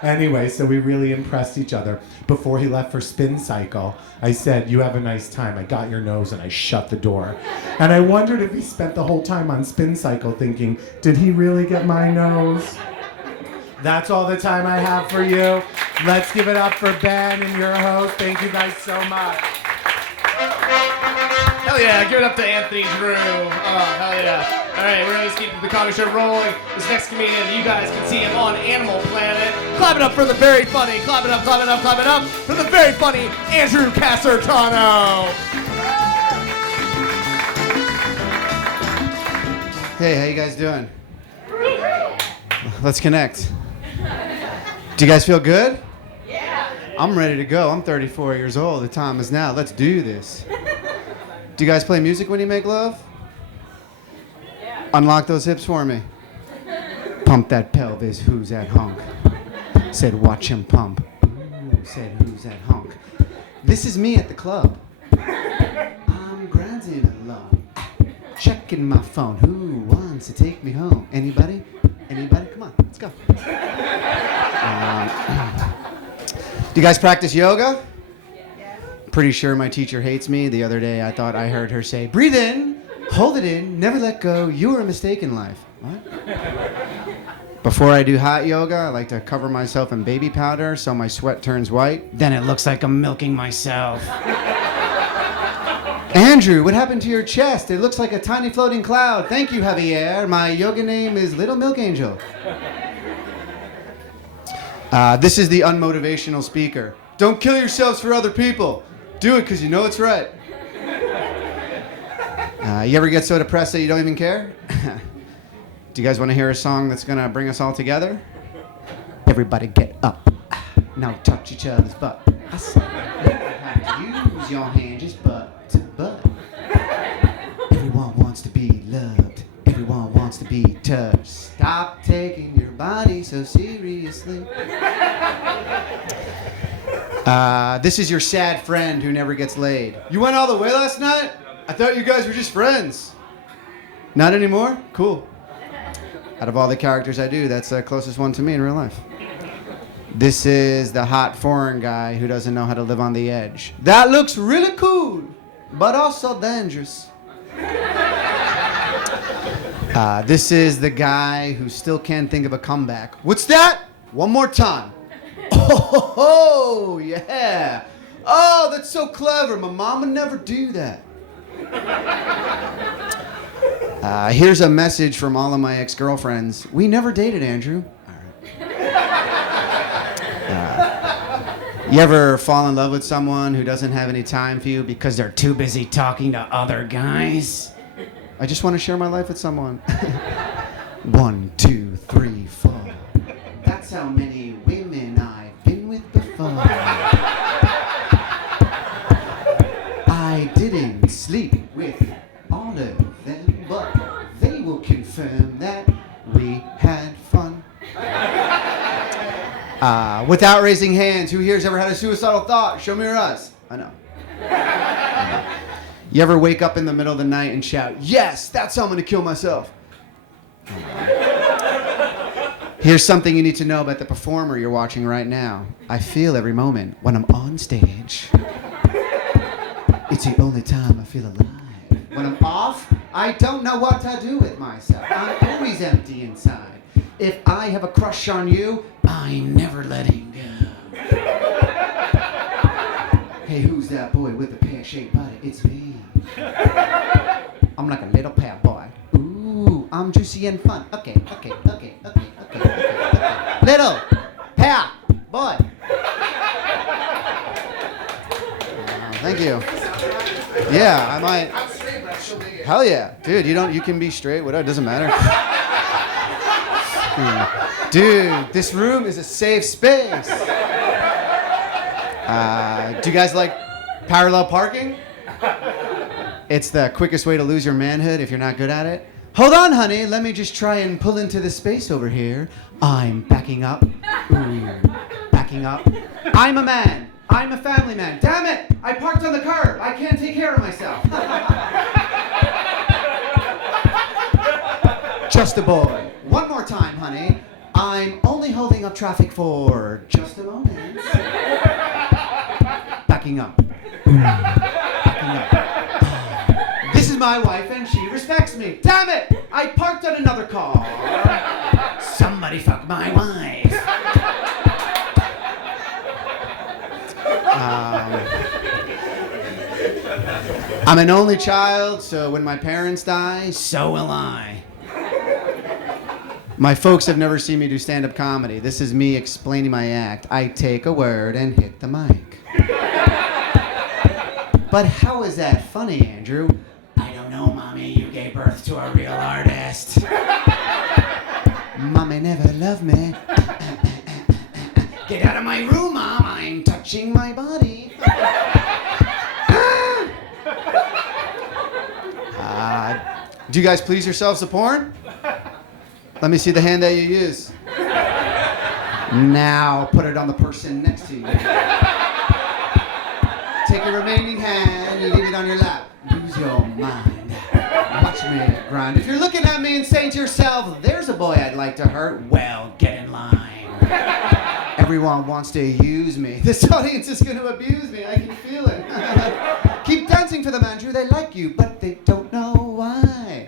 Anyway, so we really impressed each other. Before he left for Spin Cycle, I said, you have a nice time. I got your nose, and I shut the door. And I wondered if he spent the whole time on Spin Cycle thinking, did he really get my nose? That's all the time I have for you. Let's give it up for Ben and your host. Thank you guys so much. Hell yeah, give it up to Anthony Drew. Oh, hell yeah. All right, we're going to keep the comedy show rolling. This next comedian, you guys can see him on Animal Planet. Clap it up for the very funny, clap it up, clap it up, clap it up for the very funny Andrew Casertano. Hey, how you guys doing? Let's connect. Do you guys feel good? Yeah. I'm ready to go. I'm 34 years old. The time is now. Let's do this. Do you guys play music when you make love? Yeah. Unlock those hips for me. Pump that pelvis. Who's that hunk? Said watch him pump. Ooh, said who's that hunk? This is me at the club. I'm grinding alone. Checking my phone. Who wants to take me home? Anybody? Anybody? Come on, let's go. Do you guys practice yoga? Pretty sure my teacher hates me. The other day I thought I heard her say, breathe in, hold it in, never let go. You are a mistake in life. What? Before I do hot yoga, I like to cover myself in baby powder so my sweat turns white. Then it looks like I'm milking myself. Andrew, what happened to your chest? It looks like a tiny floating cloud. Thank you, Javier. My yoga name is Little Milk Angel. This is the unmotivational speaker. Don't kill yourselves for other people. Do it because you know it's right. You ever get so depressed that you don't even care? Do you guys want to hear a song that's going to bring us all together? Everybody get up. Now touch each other's butt. I said, you have to use your hand just butt to butt. Everyone wants to be loved. Everyone wants to be touched. Stop taking your body so seriously. This is your sad friend who never gets laid. You went all the way last night? I thought you guys were just friends. Not anymore? Cool. Out of all the characters I do, that's the closest one to me in real life. This is the hot foreign guy who doesn't know how to live on the edge. That looks really cool, but also dangerous. This is the guy who still can't think of a comeback. What's that? One more time. Oh, yeah. Oh, that's so clever. My mom would never do that. Here's a message from all of my ex-girlfriends. We never dated, Andrew. All right. You ever fall in love with someone who doesn't have any time for you because they're too busy talking to other guys? I just want to share my life with someone. 1, 2, 3, 4. That's how many women I've been with before. I didn't sleep with all of them, but they will confirm that we had fun. Without raising hands, who here's ever had a suicidal thought? Show me your eyes. I know. You ever wake up in the middle of the night and shout, yes, that's how I'm gonna kill myself? Here's something you need to know about the performer you're watching right now. I feel every moment when I'm on stage. It's the only time I feel alive. When I'm off, I don't know what to do with myself. I'm always empty inside. If I have a crush on you, I'm never letting go. Hey, who's that boy with the pear-shaped body? It's me. I'm like a little pear boy. Ooh, I'm juicy and fun. Okay. Little pear boy. Thank you. Yeah, I might. Hell yeah, dude. You can be straight. Whatever, it doesn't matter. Dude, this room is a safe space. Do you guys like parallel parking? It's the quickest way to lose your manhood if you're not good at it. Hold on, honey. Let me just try and pull into the space over here. I'm backing up. Ooh, backing up. I'm a man. I'm a family man. Damn it! I parked on the curb. I can't take care of myself. Just a boy. One more time, honey. I'm only holding up traffic for just a moment. Backing up. Backing up. This is my wife and she respects me. Damn it! I parked on another car. Somebody fuck my wife. I'm an only child, so when my parents die, so will I. My folks have never seen me do stand-up comedy. This is me explaining my act. I take a word and hit the mic. But how is that funny, Andrew? I don't know, Mommy. You gave birth to a real artist. Mommy never loved me. Get out of my room, Mom. I'm touching my body. Do you guys please yourselves to porn? Let me see the hand that you use. Now put it on the person next to you. Take your remaining hand and leave it on your lap. Lose your mind. Watch me grind. If you're looking at me and saying to yourself, there's a boy I'd like to hurt, well, get in line. Everyone wants to use me. This audience is going to abuse me. I can feel it. Keep dancing for them, Andrew. They like you, but they don't know why.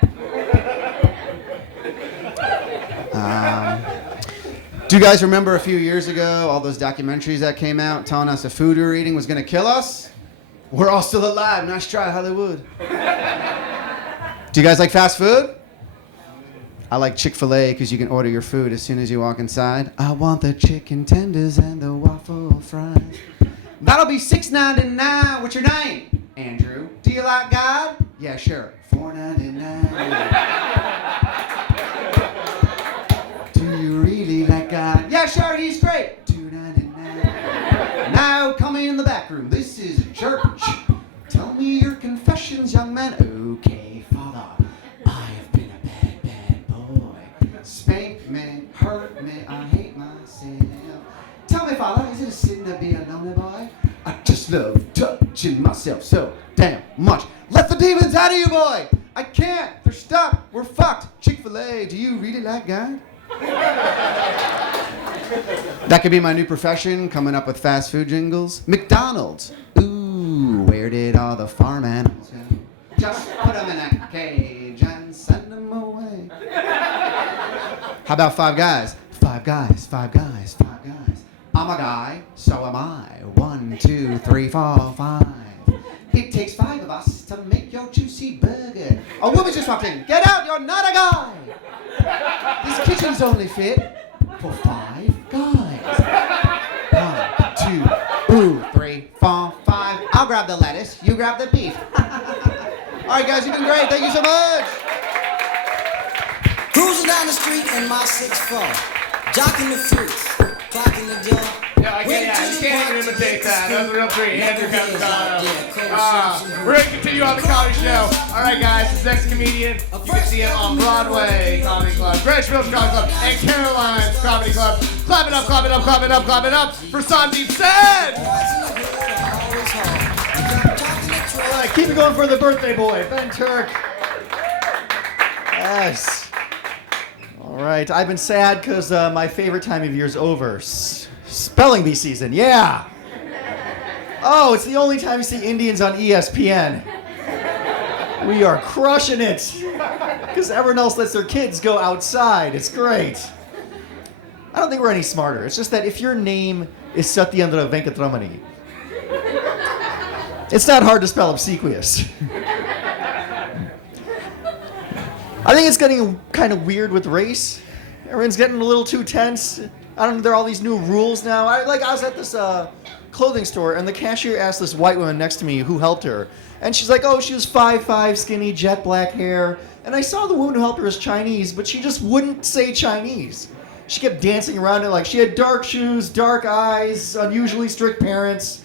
Do you guys remember a few years ago all those documentaries that came out telling us the food we were eating was going to kill us? We're all still alive. Nice try, Hollywood. Do you guys like fast food? I like Chick-fil-A because you can order your food as soon as you walk inside. I want the chicken tenders and the waffle fries. That'll be $6.99. What's your name? Andrew. Do you like God? Yeah, sure. $4.99. Really like God? Yeah, sure, he's great. $2.99. Now, come in the back room. This is church. Tell me your confessions, young man. Okay, Father, I've been a bad, bad boy. Spank me, hurt me, I hate myself. Tell me, Father, is it a sin to be a lonely boy? I just love touching myself so damn much. Let the demons out of you, boy. I can't. They're stuck. We're fucked. Chick-fil-A, do you really like God? That could be my new profession, coming up with fast food jingles. McDonald's. Ooh, where did all the farm animals go? Just put them in a cage and send them away. How about Five Guys? Five Guys, Five Guys, Five Guys. I'm a guy, so am I. 1, 2, 3, 4, 5. It takes 5 of us to make your juicy burger. A woman just walked in. Get out, you're not a guy. This kitchen's only fit for 5 guys. 1, 2, grab the lettuce, you grab the beef. All right, guys, you've been great. Thank you so much. Cruising down the street in my 6'4", jocking the fruits, clocking the door. Yeah, you can't even imitate that. That was a real treat. Andrew Capitano. We're going to continue on the comedy show. All right, guys, this next comedian, you can see him on Broadway Comedy Club, Greenwich Village Comedy Club, and Caroline's Comedy Club. Clap it up, clap it up, clap it up, clap it up for Sandeep Said! All right, keep it going for the birthday boy, Ben Turk. Yes. All right, I've been sad because my favorite time of year is over. Spelling bee season, yeah. Oh, it's the only time you see Indians on ESPN. We are crushing it. Because everyone else lets their kids go outside. It's great. I don't think we're any smarter. It's just that if your name is Satyendra Venkatramani, it's not hard to spell obsequious. I think it's getting kind of weird with race. Everyone's getting a little too tense. I don't know, there are all these new rules now. I was at this clothing store, and the cashier asked this white woman next to me who helped her. And she's like, oh, she was 5'5", skinny, jet black hair. And I saw the woman who helped her was Chinese, but she just wouldn't say Chinese. She kept dancing around it like she had dark shoes, dark eyes, unusually strict parents.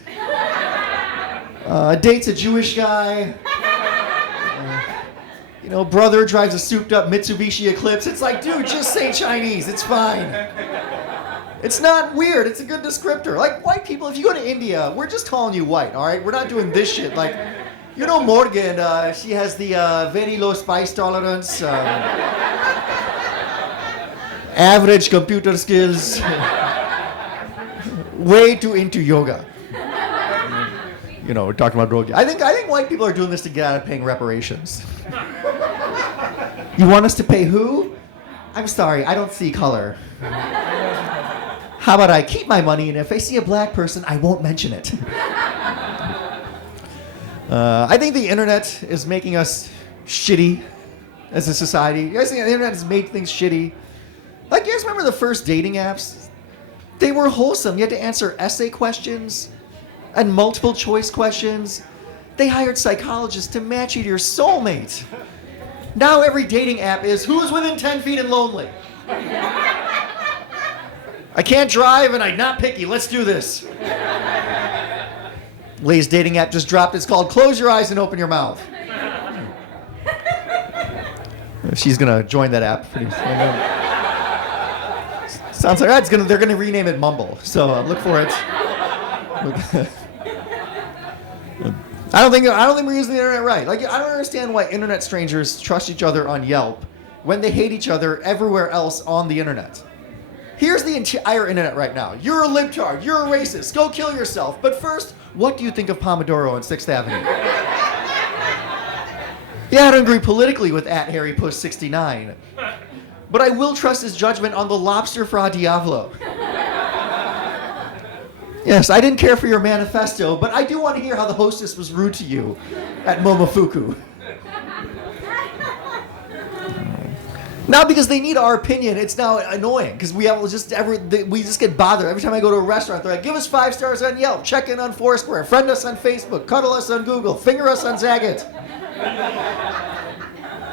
Dates a Jewish guy. Brother drives a souped-up Mitsubishi Eclipse. It's like, dude, just say Chinese. It's fine. It's not weird. It's a good descriptor. Like, white people, if you go to India, we're just calling you white, all right? We're not doing this shit. Like, Morgan, she has the very low spice tolerance, average computer skills, way too into yoga. We're talking about droga. I think white people are doing this to get out of paying reparations. You want us to pay who? I'm sorry, I don't see color. How about I keep my money, and if I see a black person, I won't mention it. I think the internet is making us shitty as a society. You guys think the internet has made things shitty? Like, you guys remember the first dating apps? They were wholesome. You had to answer essay questions and multiple choice questions. They hired psychologists to match you to your soulmate. Now every dating app is, who's within 10 feet and lonely? I can't drive and I'm not picky. Let's do this. Lay's dating app just dropped. It's called Close Your Eyes and Open Your Mouth. She's gonna join that app pretty soon. Sounds like they're gonna rename it Mumble. So look for it. I don't think we're using the internet right. Like, I don't understand why internet strangers trust each other on Yelp when they hate each other everywhere else on the internet. Here's the entire internet right now. You're a libtard. You're a racist. Go kill yourself. But first, what do you think of Pomodoro on 6th Avenue? Yeah, I don't agree politically with @HarryPuss69. But I will trust his judgment on the lobster fra diavolo. Yes, I didn't care for your manifesto, but I do want to hear how the hostess was rude to you at Momofuku. Now, because they need our opinion, it's now annoying because we just get bothered every time I go to a restaurant. They're like, "Give us 5 stars on Yelp, check in on Foursquare, friend us on Facebook, cuddle us on Google, finger us on Zagat."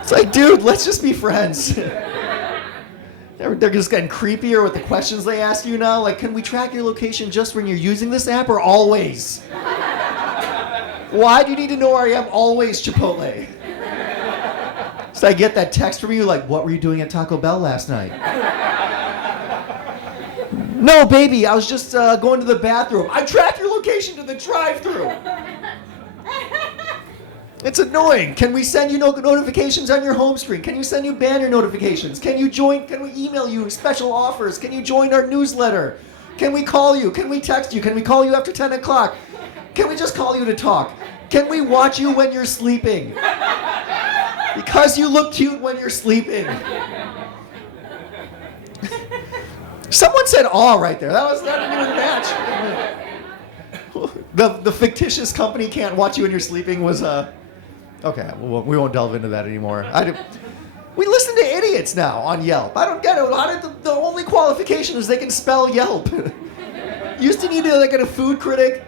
It's like, dude, let's just be friends. They're just getting creepier with the questions they ask you now. Like, can we track your location just when you're using this app or always? Why do you need to know where I am always, Chipotle? So I get that text from you like, what were you doing at Taco Bell last night? No, baby, I was just going to the bathroom. I tracked your location to the drive-thru. It's annoying. Can we send you notifications on your home screen? Can you send you banner notifications? Can we email you special offers? Can you join our newsletter? Can we call you? Can we text you? Can we call you after 10 o'clock? Can we just call you to talk? Can we watch you when you're sleeping? Because you look cute when you're sleeping. Someone said "aw" right there. That didn't even match. The fictitious company can't watch you when you're sleeping was okay. We won't delve into that anymore. We listen to idiots now on Yelp. I don't get it. The only qualification is they can spell Yelp. Used to need to get a food critic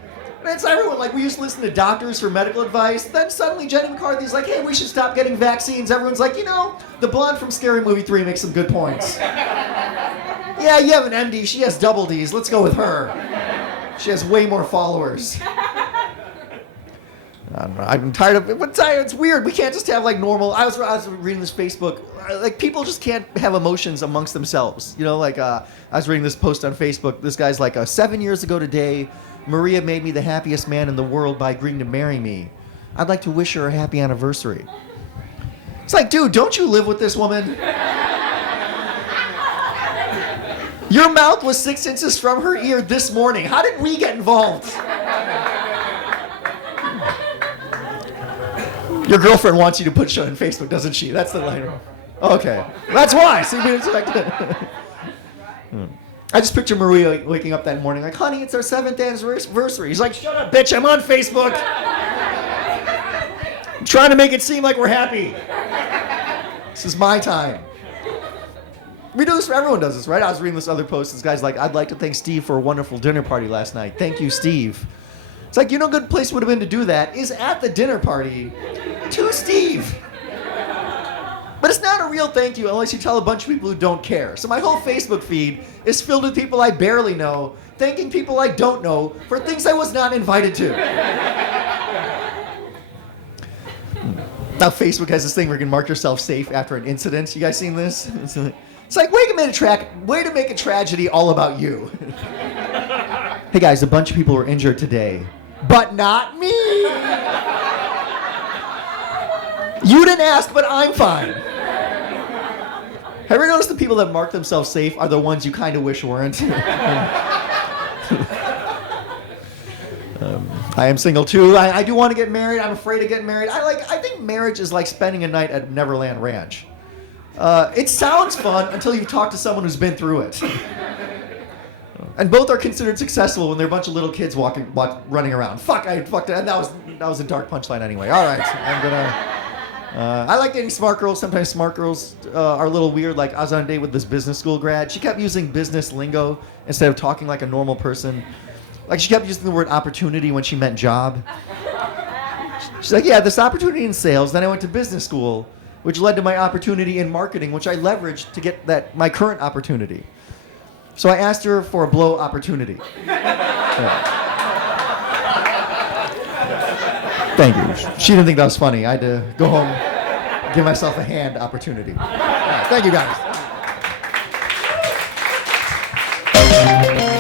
It's everyone. Like, we used to listen to doctors for medical advice. Then suddenly Jenny McCarthy's like, hey, we should stop getting vaccines. Everyone's like, you know, the blonde from Scary Movie 3 makes some good points. Yeah, you have an MD. She has double Ds. Let's go with her. She has way more followers. I don't know. I'm tired of it. It's weird. We can't just have like normal. I was reading this Facebook. Like, people just can't have emotions amongst themselves. You know, like I was reading this post on Facebook. This guy's like, 7 years ago today, Maria made me the happiest man in the world by agreeing to marry me. I'd like to wish her a happy anniversary. It's like, dude, don't you live with this woman? Your mouth was 6 inches from her ear this morning. How did we get involved? Your girlfriend wants you to put shit on Facebook, doesn't she? That's the line. Okay. That's why. See, we expect it. I just picture Maria waking up that morning like, honey, it's our 7th anniversary. He's like, shut up, bitch, I'm on Facebook. I'm trying to make it seem like we're happy. This is my time. We do this, everyone does this, right? I was reading this other post. This guy's like, I'd like to thank Steve for a wonderful dinner party last night. Thank you, Steve. It's like, you know, a good place would have been to do that is at the dinner party to Steve. But it's not a real thank you unless you tell a bunch of people who don't care. So my whole Facebook feed is filled with people I barely know, thanking people I don't know for things I was not invited to. Now Facebook has this thing where you can mark yourself safe after an incident. You guys seen this? It's like, way to make a tragedy all about you. Hey guys, a bunch of people were injured today, but not me. You didn't ask, but I'm fine. Have you ever noticed the people that mark themselves safe are the ones you kind of wish weren't? I am single too. I do want to get married. I'm afraid of getting married. I think marriage is like spending a night at Neverland Ranch. It sounds fun until you talk to someone who's been through it. And both are considered successful when they're a bunch of little kids running around. Fuck, I fucked it. And that was a dark punchline anyway. All right, I'm gonna. I like dating smart girls. Sometimes smart girls are a little weird. Like, I was on a date with this business school grad. She kept using business lingo instead of talking like a normal person. Like, she kept using the word opportunity when she meant job. She's like, yeah, this opportunity in sales. Then I went to business school, which led to my opportunity in marketing, which I leveraged to get my current opportunity. So I asked her for a blow opportunity. Yeah. Thank you. She didn't think that was funny. I had to go home, give myself a hand opportunity. Right, thank you, guys.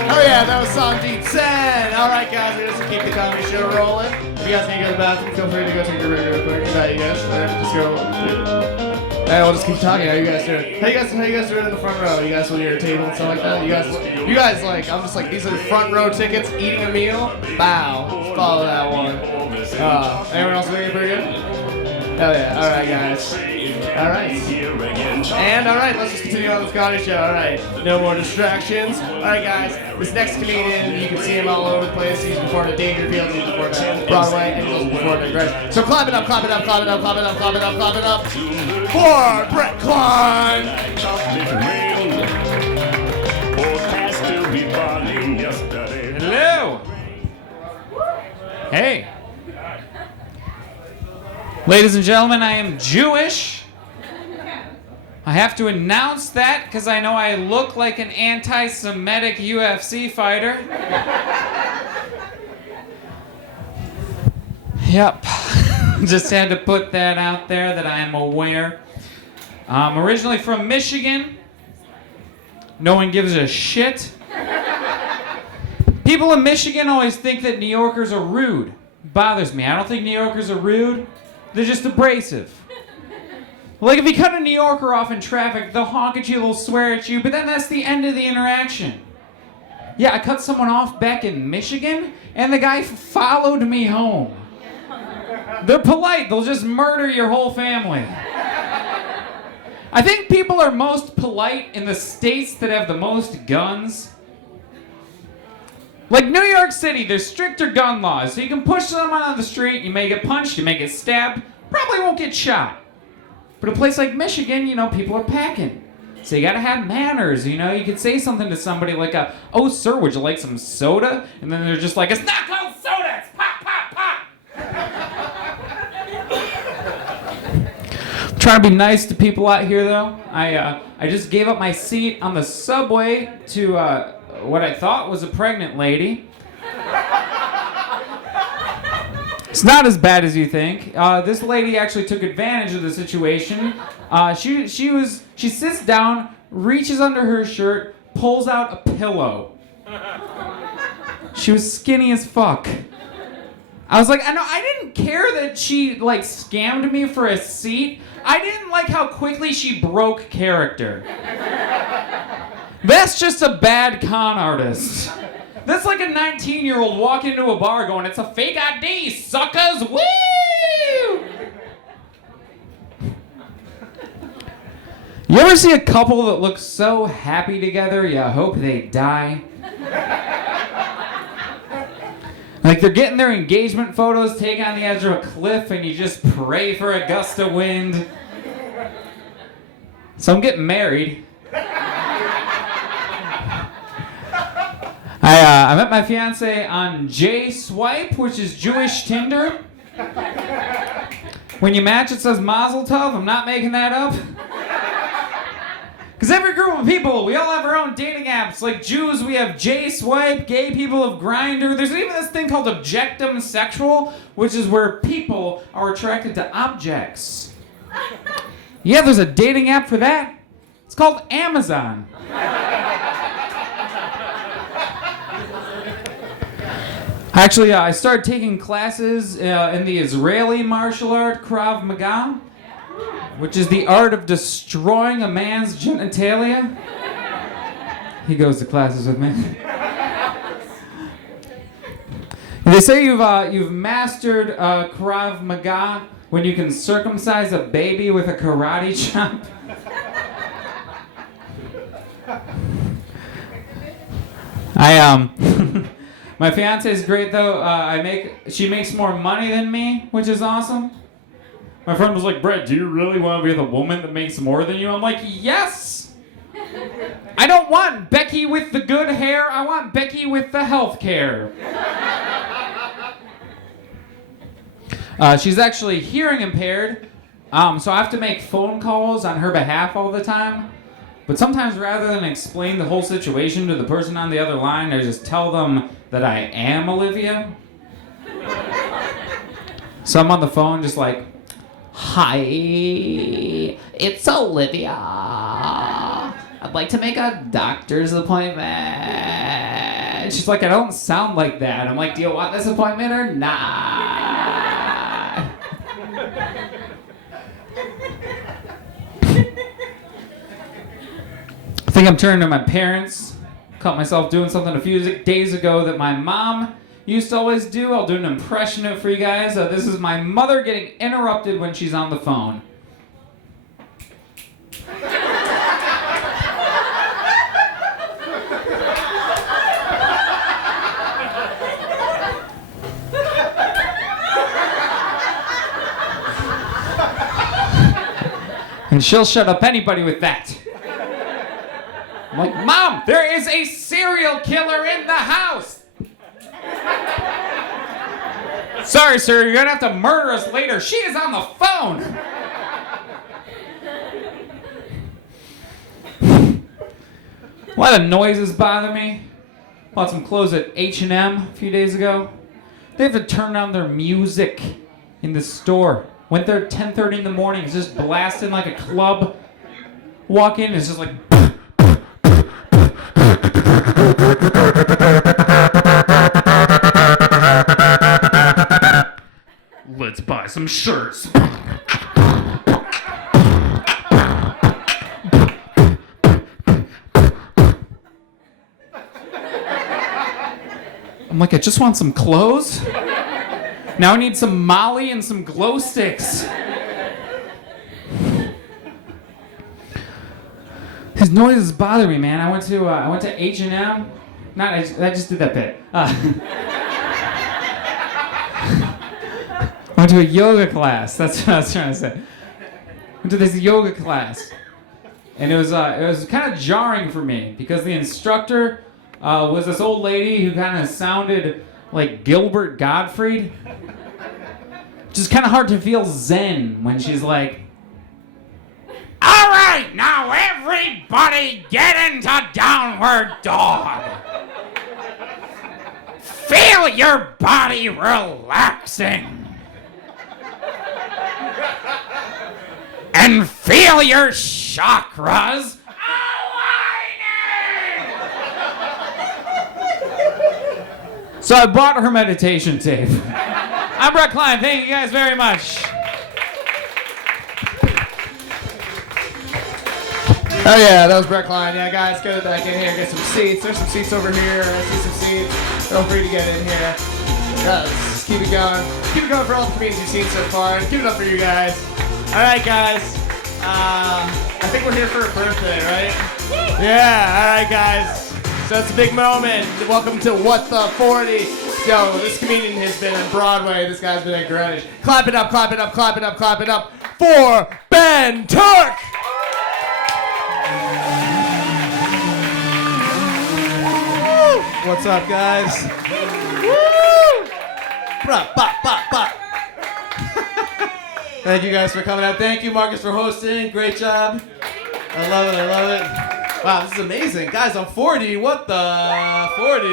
Oh yeah, that was Sandeep Sen. All right, guys, we're just gonna keep the comedy show rolling. If you guys need to go to the bathroom, feel free to go take your break real quick. Good night, you guys. Just go. Hey, we'll just keep talking. How you guys doing? How you guys doing in the front row? You guys with your table and stuff like that? You guys like, I'm just like, these are front row tickets, eating a meal. Bow. Follow that one. Anyone else doing it pretty good? Hell yeah. All right, guys. All right. And all right, let's just continue on this comedy show. All right. No more distractions. All right, guys. This next comedian, you can see him all over the place. He's performed at Dangerfield, he's performed at Broadway, and he's also performed at Greenwich. So clap it up, clap it up, clap it up, clap it up, clap it up, clap it up for Brett Klein. Hello. Hey. Ladies and gentlemen, I am Jewish. I have to announce that because I know I look like an anti-Semitic UFC fighter. Yep. Just had to put that out there that I am aware. I'm originally from Michigan. No one gives a shit. People in Michigan always think that New Yorkers are rude. It bothers me. I don't think New Yorkers are rude. They're just abrasive. Like, if you cut a New Yorker off in traffic, they'll honk at you, they'll swear at you, but then that's the end of the interaction. Yeah, I cut someone off back in Michigan, and the guy followed me home. They're polite. They'll just murder your whole family. I think people are most polite in the states that have the most guns. Like New York City, there's stricter gun laws, so you can push someone on the street, you may get punched, you may get stabbed, probably won't get shot. But a place like Michigan, you know, people are packing. So you gotta have manners, you know? You could say something to somebody like, oh sir, would you like some soda? And then they're just like, it's not called soda, Trying to be nice to people out here, though. I just gave up my seat on the subway to what I thought was a pregnant lady. It's not as bad as you think. This lady actually took advantage of the situation. She sits down, reaches under her shirt, pulls out a pillow. She was skinny as fuck. I was like, I didn't care that she like scammed me for a seat. I didn't like how quickly she broke character. That's just a bad con artist. That's like a 19-year-old walking into a bar going, "It's a fake ID, suckers, woo!" You ever see a couple that looks so happy together, you hope they die? Like they're getting their engagement photos taken on the edge of a cliff and you just pray for a gust of wind. So I'm getting married. I met my fiance on J-Swipe, which is Jewish Tinder. When you match, it says Mazel Tov. I'm not making that up. Because every group of people, we all have our own dating apps. Like Jews, we have J-Swipe, gay people have Grindr. There's even this thing called objectum sexual, which is where people are attracted to objects. Yeah, there's a dating app for that. It's called Amazon. Actually, I started taking classes in the Israeli martial art Krav Maga, which is the art of destroying a man's genitalia. He goes to classes with me. They say you've mastered Krav Maga when you can circumcise a baby with a karate chop. My fiance is great though. She makes more money than me, which is awesome. My friend was like, "Brett, do you really want to be the woman that makes more than you?" I'm like, "Yes." I don't want Becky with the good hair. I want Becky with the health care. She's actually hearing impaired, so I have to make phone calls on her behalf all the time. But sometimes rather than explain the whole situation to the person on the other line, I just tell them that I am Olivia. So I'm on the phone just like, "Hi, it's Olivia. I'd like to make a doctor's appointment." And she's like, "I don't sound like that." I'm like, "Do you want this appointment or not?" I think I'm turning to my parents. Caught myself doing something a few days ago that my mom used to always do. I'll do an impression of it for you guys. This is my mother getting interrupted when she's on the phone. And she'll shut up anybody with that. I'm like, "Mom, there is a serial killer in the house." "Sorry, sir, you're gonna have to murder us later. She is on the phone." A lot of noises bother me. Bought some clothes at H&M a few days ago. They have to turn down their music in the store. Went there at 10:30 in the morning. It's just blasting like a club. Walk in, it's just like... "Let's buy some shirts." I'm like, "I just want some clothes. Now I need some Molly and some glow sticks." His noises bother me, man. I went to H&M. I just did that bit. I went to a yoga class. That's what I was trying to say. Went to this yoga class, and it was kind of jarring for me because the instructor was this old lady who kind of sounded like Gilbert Gottfried. Just kind of hard to feel zen when she's like, All right, now everybody get into downward dog. Feel your body relaxing. And feel your chakras aligning. So I bought her meditation tape. I'm Brett Klein. Thank you guys very much. Oh yeah, that was Brett Klein. Yeah, guys, go back in here, get some seats. There's some seats over here. I see some seats. Feel free to get in here. Yeah, let's just keep it going. Keep it going for all the comedians you've seen so far. Give it up for you guys. All right, guys. I think we're here for a birthday, right? Yeah. All right, guys. So it's a big moment. Welcome to What the 40. Yo, this comedian has been on Broadway. This guy's been at Greenwich. Clap it up, clap it up, clap it up, clap it up for Ben Turk. What's up, guys? Thank you guys for coming out. Thank you, Marcus, for hosting. Great job. I love it. I love it. Wow, this is amazing. Guys, I'm 40. What the 40?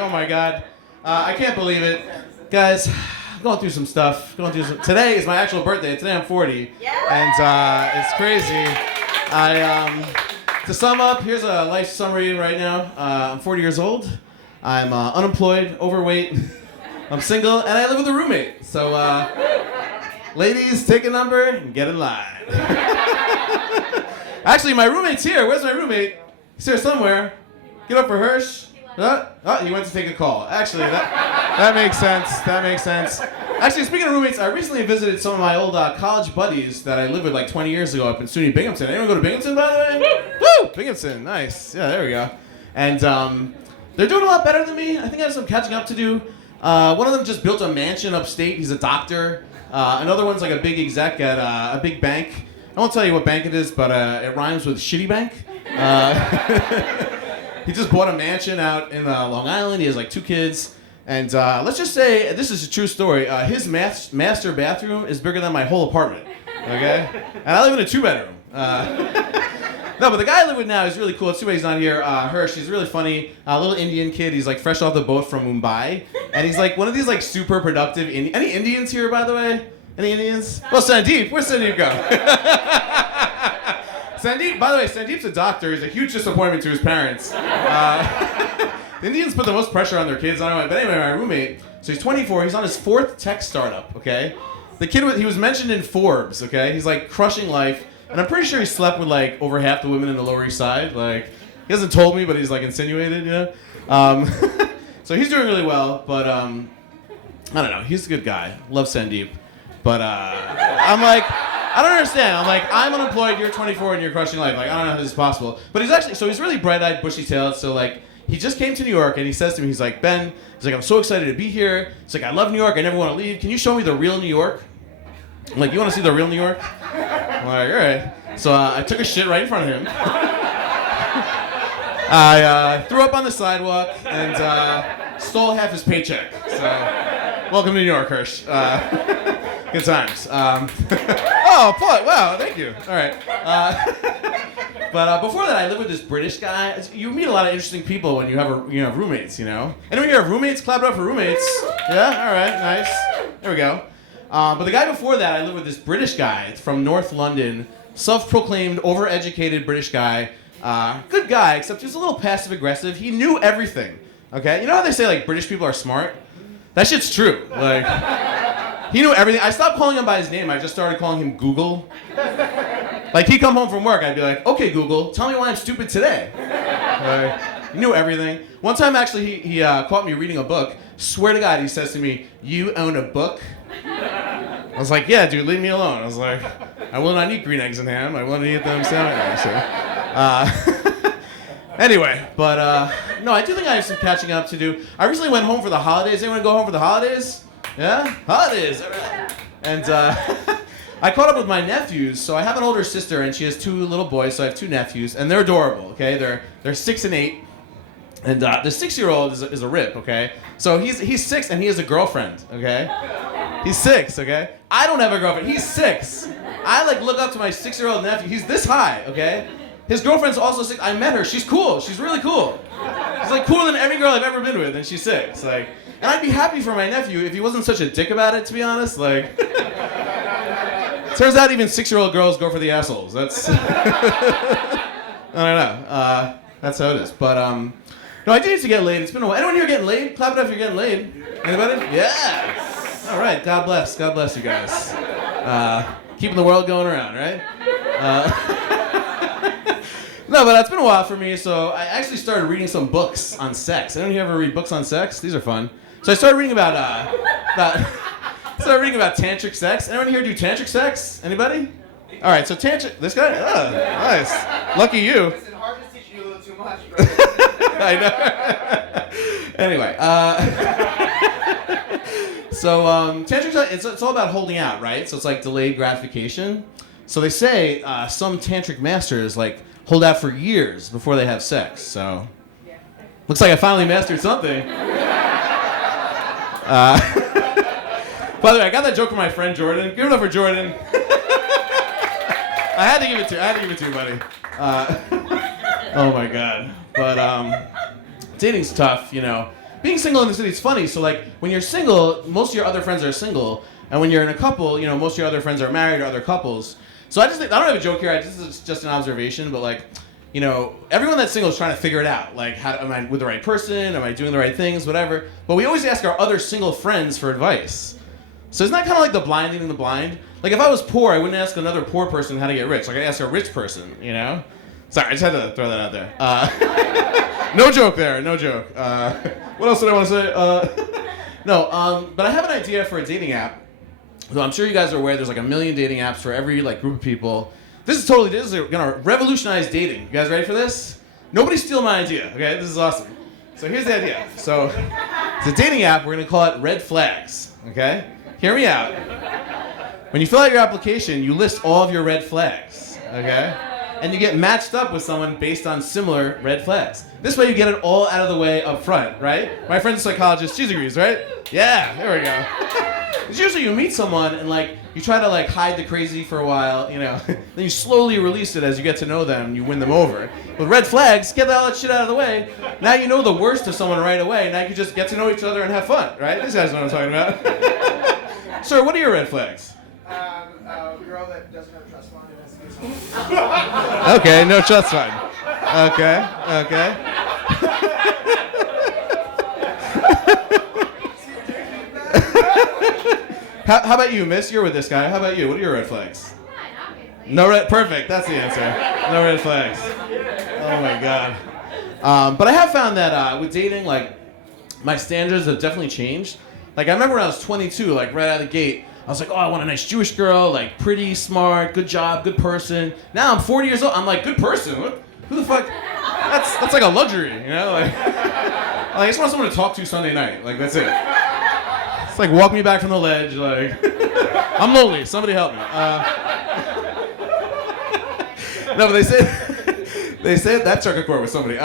Oh, my God. I can't believe it. Guys, I'm going through some stuff. Today is my actual birthday. Today I'm 40. And it's crazy. To sum up, here's a life summary right now. I'm 40 years old. I'm unemployed, overweight. I'm single, and I live with a roommate. So, ladies, take a number and get in line. Actually, my roommate's here. Where's my roommate? He's here somewhere. Get up for Hirsch. He went to take a call. Actually, that makes sense. That makes sense. Actually, speaking of roommates, I recently visited some of my old college buddies that I lived with like 20 years ago up in SUNY Binghamton. Anyone go to Binghamton, by the way? Woo! Binghamton, nice. Yeah, there we go. And they're doing a lot better than me. I think I have some catching up to do. One of them just built a mansion upstate. He's a doctor. Another one's like a big exec at a big bank. I won't tell you what bank it is, but it rhymes with shitty bank. He just bought a mansion out in Long Island. He has like 2 kids. And let's just say, this is a true story, his master bathroom is bigger than my whole apartment, okay? And I live in a 2-bedroom. No, but the guy I live with now is really cool. It's too bad he's not here. Hirsch, he's really funny. A little Indian kid. He's like fresh off the boat from Mumbai. And he's like one of these like super productive Any Indians here, by the way? Any Indians? Well, Sandeep. Where's Sandeep go? Sandeep, by the way, Sandeep's a doctor. He's a huge disappointment to his parents. The Indians put the most pressure on their kids. I don't know. But anyway, my roommate, so he's 24. He's on his 4th tech startup, okay? The kid, he was mentioned in Forbes, okay? He's like crushing life. And I'm pretty sure he slept with like over half the women in the Lower East Side. Like, he hasn't told me, but he's like insinuated, you know? So he's doing really well, but I don't know. He's a good guy. Love Sandeep. But I'm like, I don't understand. I'm like, I'm unemployed, you're 24, and you're crushing life. Like, I don't know how this is possible. But he's actually, so he's really bright-eyed, bushy-tailed. So like, he just came to New York, and he says to me, he's like, Ben, he's like, I'm so excited to be here. He's like, I love New York. I never want to leave. Can you show me the real New York? I'm like, you want to see the real New York? I'm like, all right. So I took a shit right in front of him. I threw up on the sidewalk and stole half his paycheck. So, welcome to New York, Hirsch. Good times. Oh, wow, thank you. All right. But before that, I lived with this British guy. You meet a lot of interesting people when you have roommates, you know? Anyone here have roommates? Clap it up for roommates. Yeah, all right, nice. There we go. But the guy before that, I lived with this British guy from North London, self-proclaimed, overeducated British guy. Good guy, except he was a little passive-aggressive. He knew everything, okay? You know how they say, like, British people are smart? That shit's true. Like, he knew everything. I stopped calling him by his name. I just started calling him Google. Like, he'd come home from work. I'd be like, okay, Google, tell me why I'm stupid today. Like, he knew everything. One time, actually, he caught me reading a book. Swear to God, he says to me, you own a book? I was like, yeah, dude, leave me alone. I was like, I will not eat green eggs and ham. I will not eat them salad. So, anyway, but no, I do think I have some catching up to do. I recently went home for the holidays. Anyone go home for the holidays? Yeah? Holidays. All right. And I caught up with my nephews. So I have an older sister, and she has 2 little boys. So I have 2 nephews, and they're adorable, okay? They're 6 and 8. And the 6-year-old is a rip, okay? So he's 6 and he has a girlfriend, okay? He's 6, okay? I don't have a girlfriend. He's 6. I like look up to my 6-year-old nephew. He's this high, okay? His girlfriend's also 6. I met her. She's cool. She's really cool. She's like cooler than every girl I've ever been with, and she's 6. Like, and I'd be happy for my nephew if he wasn't such a dick about it, to be honest. Like, turns out even 6-year-old girls go for the assholes. That's, I don't know. That's how it is. But no, I do need to get laid. It's been a while. Anyone here getting laid? Clap it up if you're getting laid. Anybody? Yeah. All right. God bless. God bless you guys. Keeping the world going around, right? No, but it's been a while for me, so I actually started reading some books on sex. Anyone here ever read books on sex? These are fun. So I started reading about tantric sex. Anyone here do tantric sex? Anybody? All right, so tantric. This guy? Oh, nice. Lucky you. It's hard to teach you a little too much. I know. Anyway, so tantric sex, it's all about holding out, right? So it's like delayed gratification. So they say some tantric masters like hold out for years before they have sex. So looks like I finally mastered something. By the way, I got that joke from my friend Jordan. Give it up for Jordan. I had to give it to you, buddy. Oh my God. But dating's tough, you know. Being single in the city is funny. So like when you're single, most of your other friends are single, and when you're in a couple, you know, most of your other friends are married or other couples. So I don't have a joke here. This is just an observation, but like, you know, everyone that's single is trying to figure it out. Like, am I with the right person? Am I doing the right things? Whatever. But we always ask our other single friends for advice. So isn't that kind of like the blind leading the blind? Like if I was poor, I wouldn't ask another poor person how to get rich. Like I ask a rich person, you know? Sorry, I just had to throw that out there. No joke there, no joke. What else did I want to say? But I have an idea for a dating app. So I'm sure you guys are aware there's like 1 million dating apps for every like group of people. This is gonna revolutionize dating. You guys ready for this? Nobody steal my idea, okay? This is awesome. So here's the idea. So it's a dating app, we're gonna call it Red Flags, okay? Hear me out. When you fill out your application, you list all of your red flags, okay? And you get matched up with someone based on similar red flags. This way you get it all out of the way up front, right? My friend's a psychologist, she agrees, right? Yeah, there we go. It's usually you meet someone and like you try to like hide the crazy for a while, you know, then you slowly release it as you get to know them and you win them over. With red flags, get all that shit out of the way. Now you know the worst of someone right away. Now you can just get to know each other and have fun, right? These guys know what I'm talking about. Sir, what are your red flags? A girl that doesn't have a trust fund and has to get something. Okay, no trust fund. Okay. How about you, miss? You're with this guy. How about you? What are your red flags? No red. Perfect. That's the answer. No red flags. Oh my God. But I have found that with dating, like, my standards have definitely changed. Like, I remember when I was 22, like, right out of the gate, I was like, oh, I want a nice Jewish girl, like, pretty, smart, good job, good person. Now I'm 40 years old. I'm like, good person? What? Who the fuck? That's like a luxury, you know? Like, I just want someone to talk to Sunday night. Like, that's it. It's like, walk me back from the ledge. Like, I'm lonely. Somebody help me. No, but they said that Turk accord with somebody.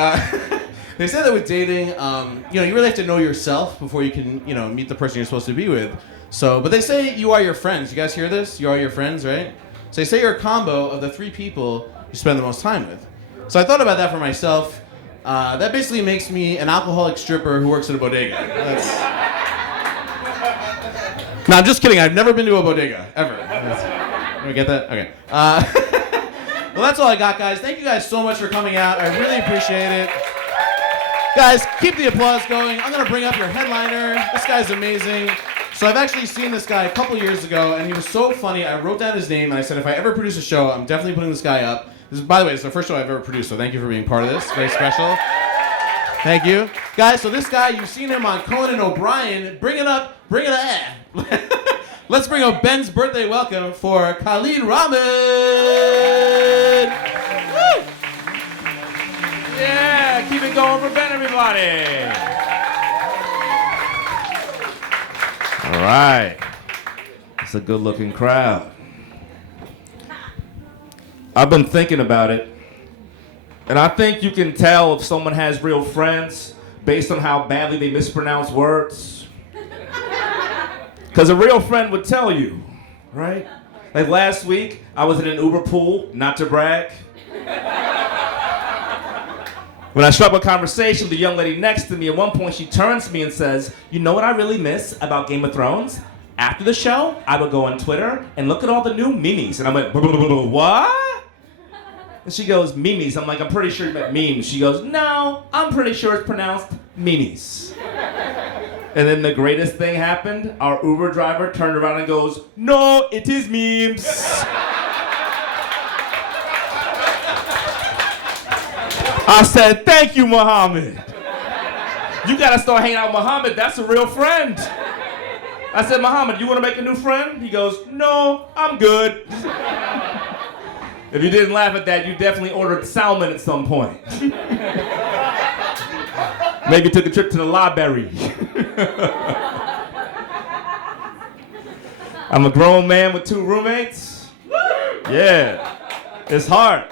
They said that with dating, you know, you really have to know yourself before you can, you know, meet the person you're supposed to be with. So, but they say you are your friends. You guys hear this? You are your friends, right? So they say you're a combo of the 3 people you spend the most time with. So I thought about that for myself. That basically makes me an alcoholic stripper who works at a bodega. No, I'm just kidding. I've never been to a bodega, ever. Can we get that? Okay. Well, that's all I got, guys. Thank you guys so much for coming out. I really appreciate it. Guys, keep the applause going. I'm going to bring up your headliner. This guy's amazing. So I've actually seen this guy a couple years ago, and he was so funny. I wrote down his name, and I said, if I ever produce a show, I'm definitely putting this guy up. By the way, it's the first show I've ever produced, so thank you for being part of this. Very special. Thank you. Guys, so this guy, you've seen him on Conan O'Brien. Bring it up. Let's bring up Ben's birthday welcome for Khalid Rahman. Woo! Yeah, keep it going for Ben, everybody. All right. It's a good-looking crowd. I've been thinking about it, and I think you can tell if someone has real friends based on how badly they mispronounce words. Because a real friend would tell you, right? Like last week, I was in an Uber pool, not to brag. When I struck up a conversation with the young lady next to me, at one point she turns to me and says, "You know what I really miss about Game of Thrones? After the show, I would go on Twitter and look at all the new memes." And I went, "What?" And she goes, "Memes." I'm like, "I'm pretty sure you meant memes." She goes, "No, I'm pretty sure it's pronounced memes." And then the greatest thing happened. Our Uber driver turned around and goes, "No, it is memes." I said, "Thank you, Muhammad. You gotta start hanging out with Muhammad. That's a real friend." I said, "Muhammad, you wanna make a new friend?" He goes, "No, I'm good." If you didn't laugh at that, you definitely ordered salmon at some point. Maybe took a trip to the library. I'm a grown man with 2 roommates. Yeah, it's hard.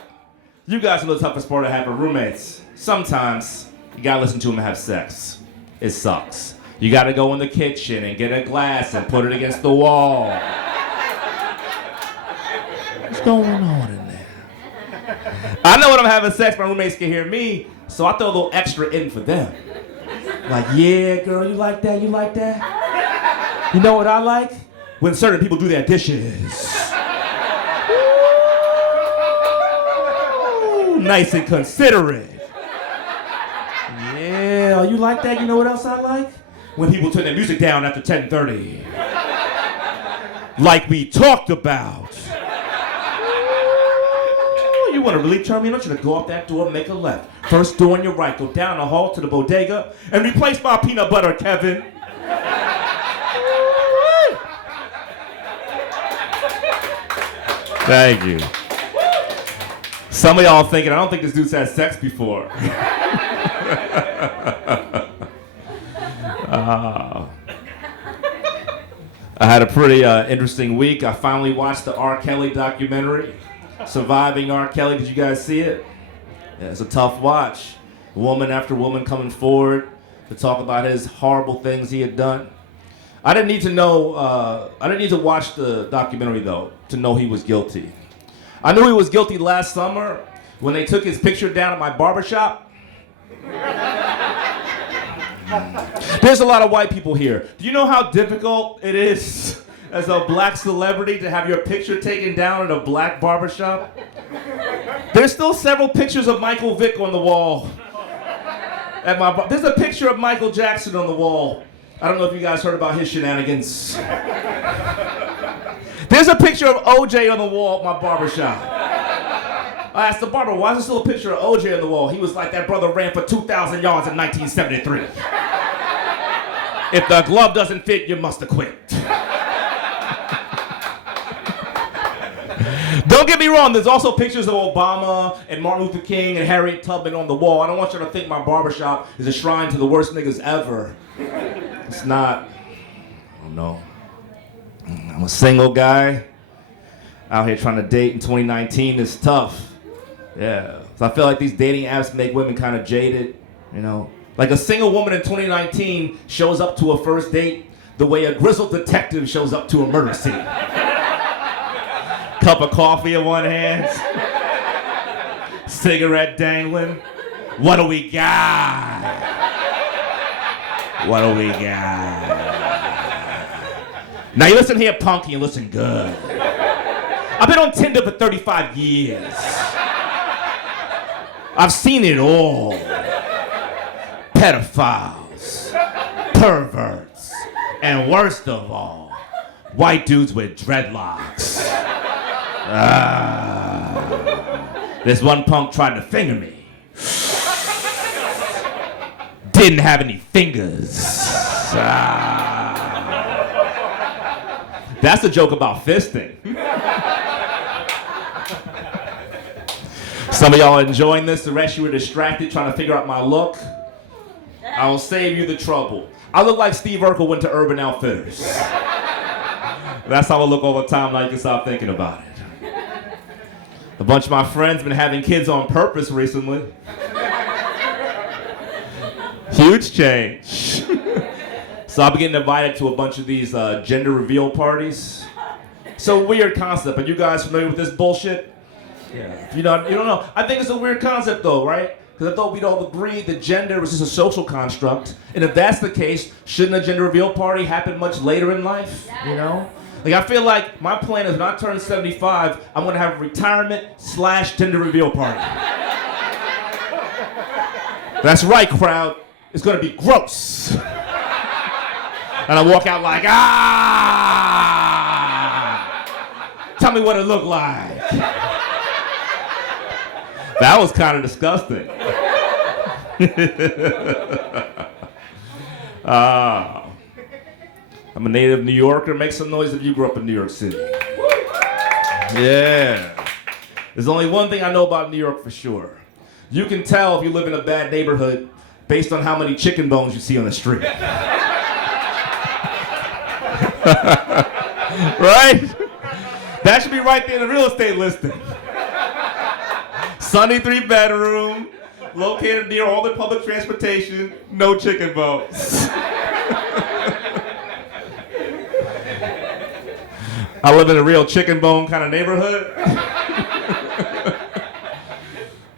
You guys know the toughest part of having roommates. Sometimes you gotta listen to them have sex. It sucks. You gotta go in the kitchen and get a glass and put it against the wall. What's going on in there? I know when I'm having sex, my roommates can hear me, so I throw a little extra in for them. Like, "Yeah, girl, you like that? You like that? You know what I like? When certain people do their dishes. Ooh, nice and considerate. Yeah, you like that? You know what else I like? When people turn their music down after 10:30. Like we talked about. Ooh, you want to really turn me on? I want you to go up that door and make a left. First door on your right, go down the hall to the bodega and replace my peanut butter, Kevin. Thank you. Some of y'all thinking, I don't think this dude's had sex before. I had a pretty interesting week. I finally watched the R. Kelly documentary, Surviving R. Kelly. Did you guys see it? Yeah, it's a tough watch. Woman after woman coming forward to talk about his horrible things he had done. I didn't need to watch the documentary though to know he was guilty. I knew he was guilty last summer when they took his picture down at my barbershop. There's a lot of white people here. Do you know how difficult it is as a black celebrity to have your picture taken down at a black barbershop? There's still several pictures of Michael Vick on the wall. There's a picture of Michael Jackson on the wall. I don't know if you guys heard about his shenanigans. There's a picture of OJ on the wall at my barbershop. I asked the barber, "Why is there still a picture of OJ on the wall?" He was like, "That brother ran for 2,000 yards in 1973. If the glove doesn't fit, you must have quit." Don't get me wrong, there's also pictures of Obama and Martin Luther King and Harriet Tubman on the wall. I don't want you to think my barbershop is a shrine to the worst niggas ever. It's not. I don't know. I'm a single guy out here trying to date in 2019. It's tough. Yeah. So I feel like these dating apps make women kind of jaded, you know. Like a single woman in 2019 shows up to a first date the way a grizzled detective shows up to a murder scene. Cup of coffee in one hand, cigarette dangling. What do we got? What do we got? Now you listen here, punk, and you listen good. I've been on Tinder for 35 years. I've seen it all. Pedophiles, perverts, and worst of all, white dudes with dreadlocks. This one punk tried to finger me. Didn't have any fingers. That's a joke about fisting. Some of y'all are enjoying this. The rest of you are distracted trying to figure out my look. I will save you the trouble. I look like Steve Urkel went to Urban Outfitters. That's how I look all the time. Now you can stop thinking about it. A bunch of my friends been having kids on purpose recently. Huge change. So I'll be getting invited to a bunch of these gender reveal parties. It's a weird concept. Are you guys familiar with this bullshit? Yeah. You don't know. I think it's a weird concept though, right? Because I thought we'd all agree that gender was just a social construct. And if that's the case, shouldn't a gender reveal party happen much later in life? You know? Like, I feel like my plan is when I turn 75, I'm gonna have a retirement/gender reveal party. That's right, crowd. It's gonna be gross. And I walk out like, tell me what it looked like. That was kind of disgusting. I'm a native New Yorker. Make some noise if you grew up in New York City. Yeah. There's only one thing I know about New York for sure. You can tell if you live in a bad neighborhood based on how many chicken bones you see on the street. Right? That should be right there in the real estate listing. Sunny 3-bedroom, located near all the public transportation, no chicken bones. I live in a real chicken bone kind of neighborhood.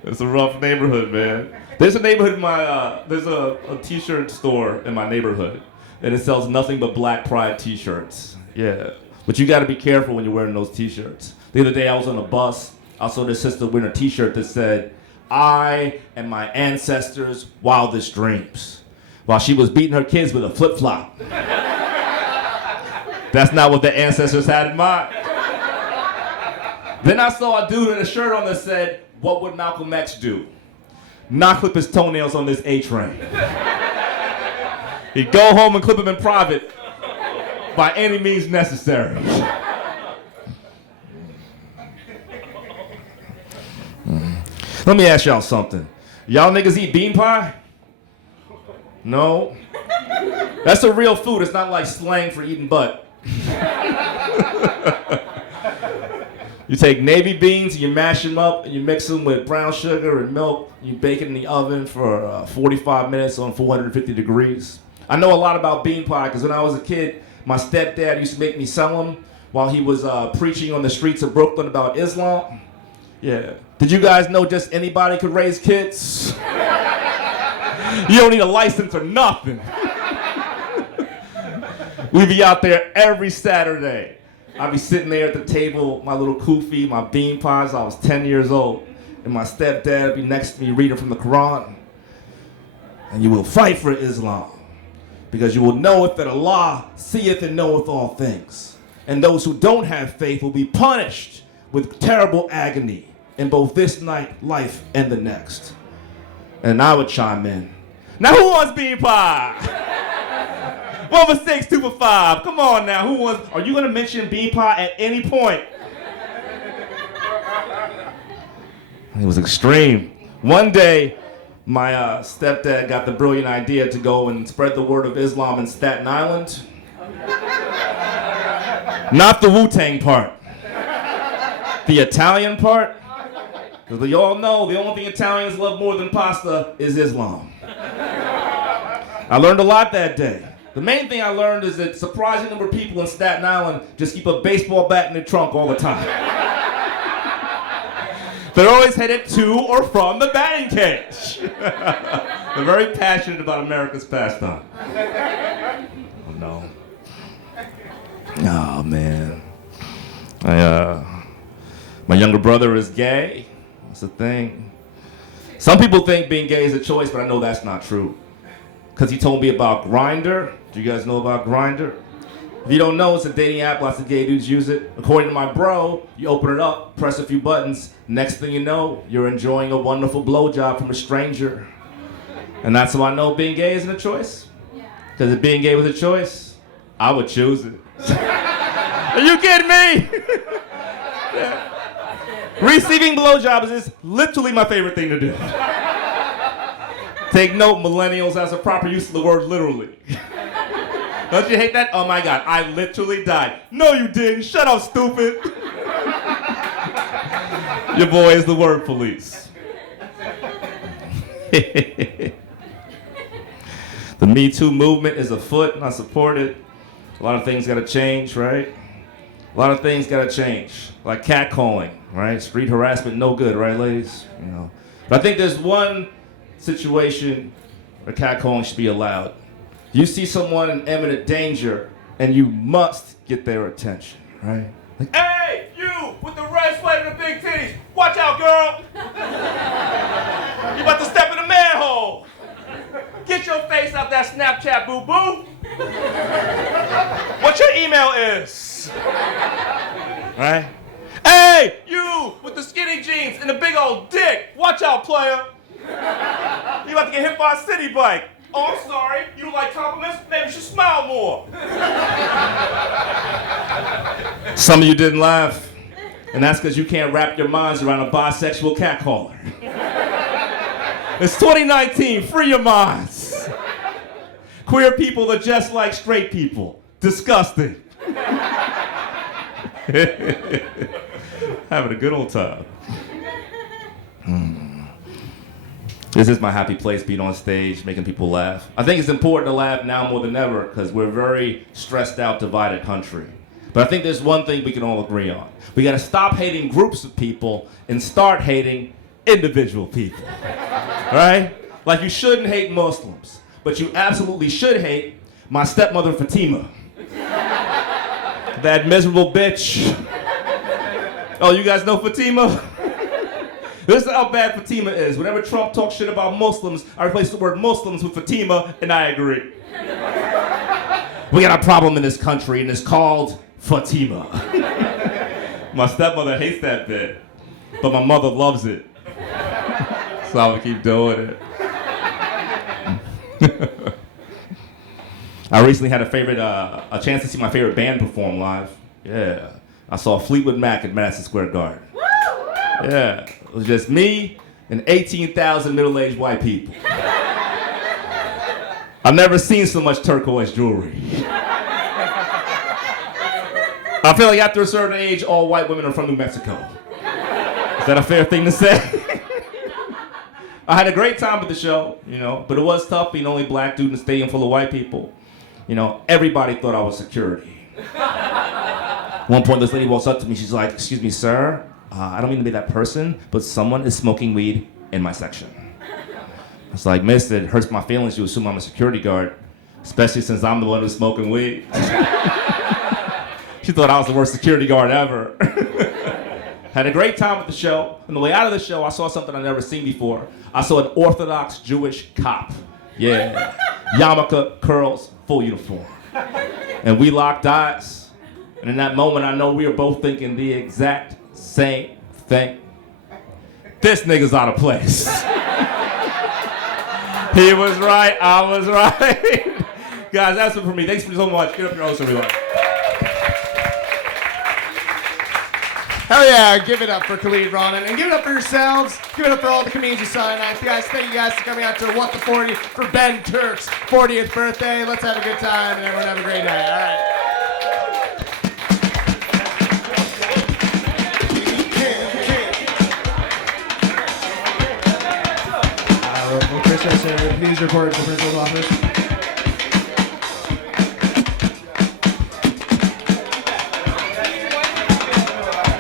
It's a rough neighborhood, man. There's a neighborhood in my, there's a t-shirt store in my neighborhood, and it sells nothing but Black Pride t-shirts. Yeah. But you gotta be careful when you're wearing those t-shirts. The other day I was on a bus, I saw this sister wearing a t-shirt that said, "I and my ancestors' wildest dreams," while she was beating her kids with a flip-flop. That's not what the ancestors had in mind. Then I saw a dude in a shirt on that said, "What would Malcolm X do? Not clip his toenails on this A train. He'd go home and clip them in private by any means necessary." Let me ask y'all something. Y'all niggas eat bean pie? No? That's a real food. It's not like slang for eating butt. You take navy beans and you mash them up and you mix them with brown sugar and milk. You bake it in the oven for 45 minutes on 450 degrees. I know a lot about bean pie because when I was a kid, my stepdad used to make me sell them while he was preaching on the streets of Brooklyn about Islam. Yeah. Did you guys know just anybody could raise kids? You don't need a license or nothing. We be out there every Saturday. I'd be sitting there at the table, my little kufi, my bean pies. I was 10 years old. And my stepdad would be next to me reading from the Quran. And you will fight for Islam, because you will knoweth that Allah seeth and knoweth all things. And those who don't have faith will be punished with terrible agony in both this life and the next. And I would chime in. Now who wants bean pie? 1 for 6, 2 for 5. Come on now, who wants? Are you gonna mention bean pie at any point? It was extreme. One day, my stepdad got the brilliant idea to go and spread the word of Islam in Staten Island. Not the Wu-Tang part. The Italian part. Because you all know the only thing Italians love more than pasta is Islam. I learned a lot that day. The main thing I learned is that a surprising number of people in Staten Island just keep a baseball bat in their trunk all the time. They're always headed to or from the batting cage. They're very passionate about America's pastime. Oh no. Oh man. My younger brother is gay. That's the thing. Some people think being gay is a choice, but I know that's not true. Because he told me about Grindr. Do you guys know about Grindr? If you don't know, it's a dating app. Lots of gay dudes use it. According to my bro, you open it up, press a few buttons. Next thing you know, you're enjoying a wonderful blowjob from a stranger. And that's how I know being gay isn't a choice. Because if being gay was a choice, I would choose it. Are you kidding me? Yeah. Receiving blowjobs is literally my favorite thing to do. Take note, millennials, that's a proper use of the word literally. Don't you hate that? Oh my God, I literally died. No, you didn't. Shut up, stupid. Your boy is the word police. The Me Too movement is afoot, and I support it. A lot of things gotta change, right? A lot of things gotta change, like catcalling, right? Street harassment, no good, right, ladies? You know. But I think there's one situation where catcalling should be allowed. You see someone in imminent danger, and you must get their attention, right? Like, hey, you with the red sweater and the big titties, watch out, girl! You about to step in a manhole! Get your face out that Snapchat, boo-boo! What your email is? Right? Hey, you with the skinny jeans and the big old dick, watch out, player! You about to get hit by a city bike. Oh, I'm sorry. You don't like compliments? Maybe you should smile more. Some of you didn't laugh, and that's because you can't wrap your minds around a bisexual catcaller. It's 2019. Free your minds. Queer people are just like straight people. Disgusting. Having a good old time. This is my happy place, being on stage, making people laugh. I think it's important to laugh now more than ever because we're a very stressed out, divided country. But I think there's one thing we can all agree on. We gotta stop hating groups of people and start hating individual people, right? Like you shouldn't hate Muslims, but you absolutely should hate my stepmother Fatima. That miserable bitch. Oh, you guys know Fatima? This is how bad Fatima is. Whenever Trump talks shit about Muslims, I replace the word Muslims with Fatima, and I agree. We got a problem in this country, and it's called Fatima. My stepmother hates that bit, but my mother loves it. So I'm gonna keep doing it. I recently had a chance to see my favorite band perform live. Yeah, I saw Fleetwood Mac at Madison Square Garden. Yeah, it was just me and 18,000 middle-aged white people. I've never seen so much turquoise jewelry. I feel like after a certain age, all white women are from New Mexico. Is that a fair thing to say? I had a great time at the show, you know, but it was tough being the only black dude in a stadium full of white people. You know, everybody thought I was security. At one point, this lady walks up to me, she's like, "Excuse me, sir. I don't mean to be that person, but someone is smoking weed in my section." I was like, "Miss, it hurts my feelings you assume I'm a security guard, especially since I'm the one who's smoking weed." She thought I was the worst security guard ever. Had a great time at the show. On the way out of the show, I saw something I'd never seen before. I saw an Orthodox Jewish cop. Yeah. Yarmulke, curls, full uniform. And we locked eyes. And in that moment, I know we were both thinking the exact same thing. This nigga's out of place. He was right, I was right. Guys, that's it for me. Thanks so much. Give up your host, everyone. Hell yeah, give it up for Khalid Rahman, and give it up for yourselves. Give it up for all the comedians who saw tonight. Guys, thank you guys for coming out to WTForty for Ben Turk's 40th birthday. Let's have a good time, and everyone have a great night. All right. Chris, please report to the principal's office.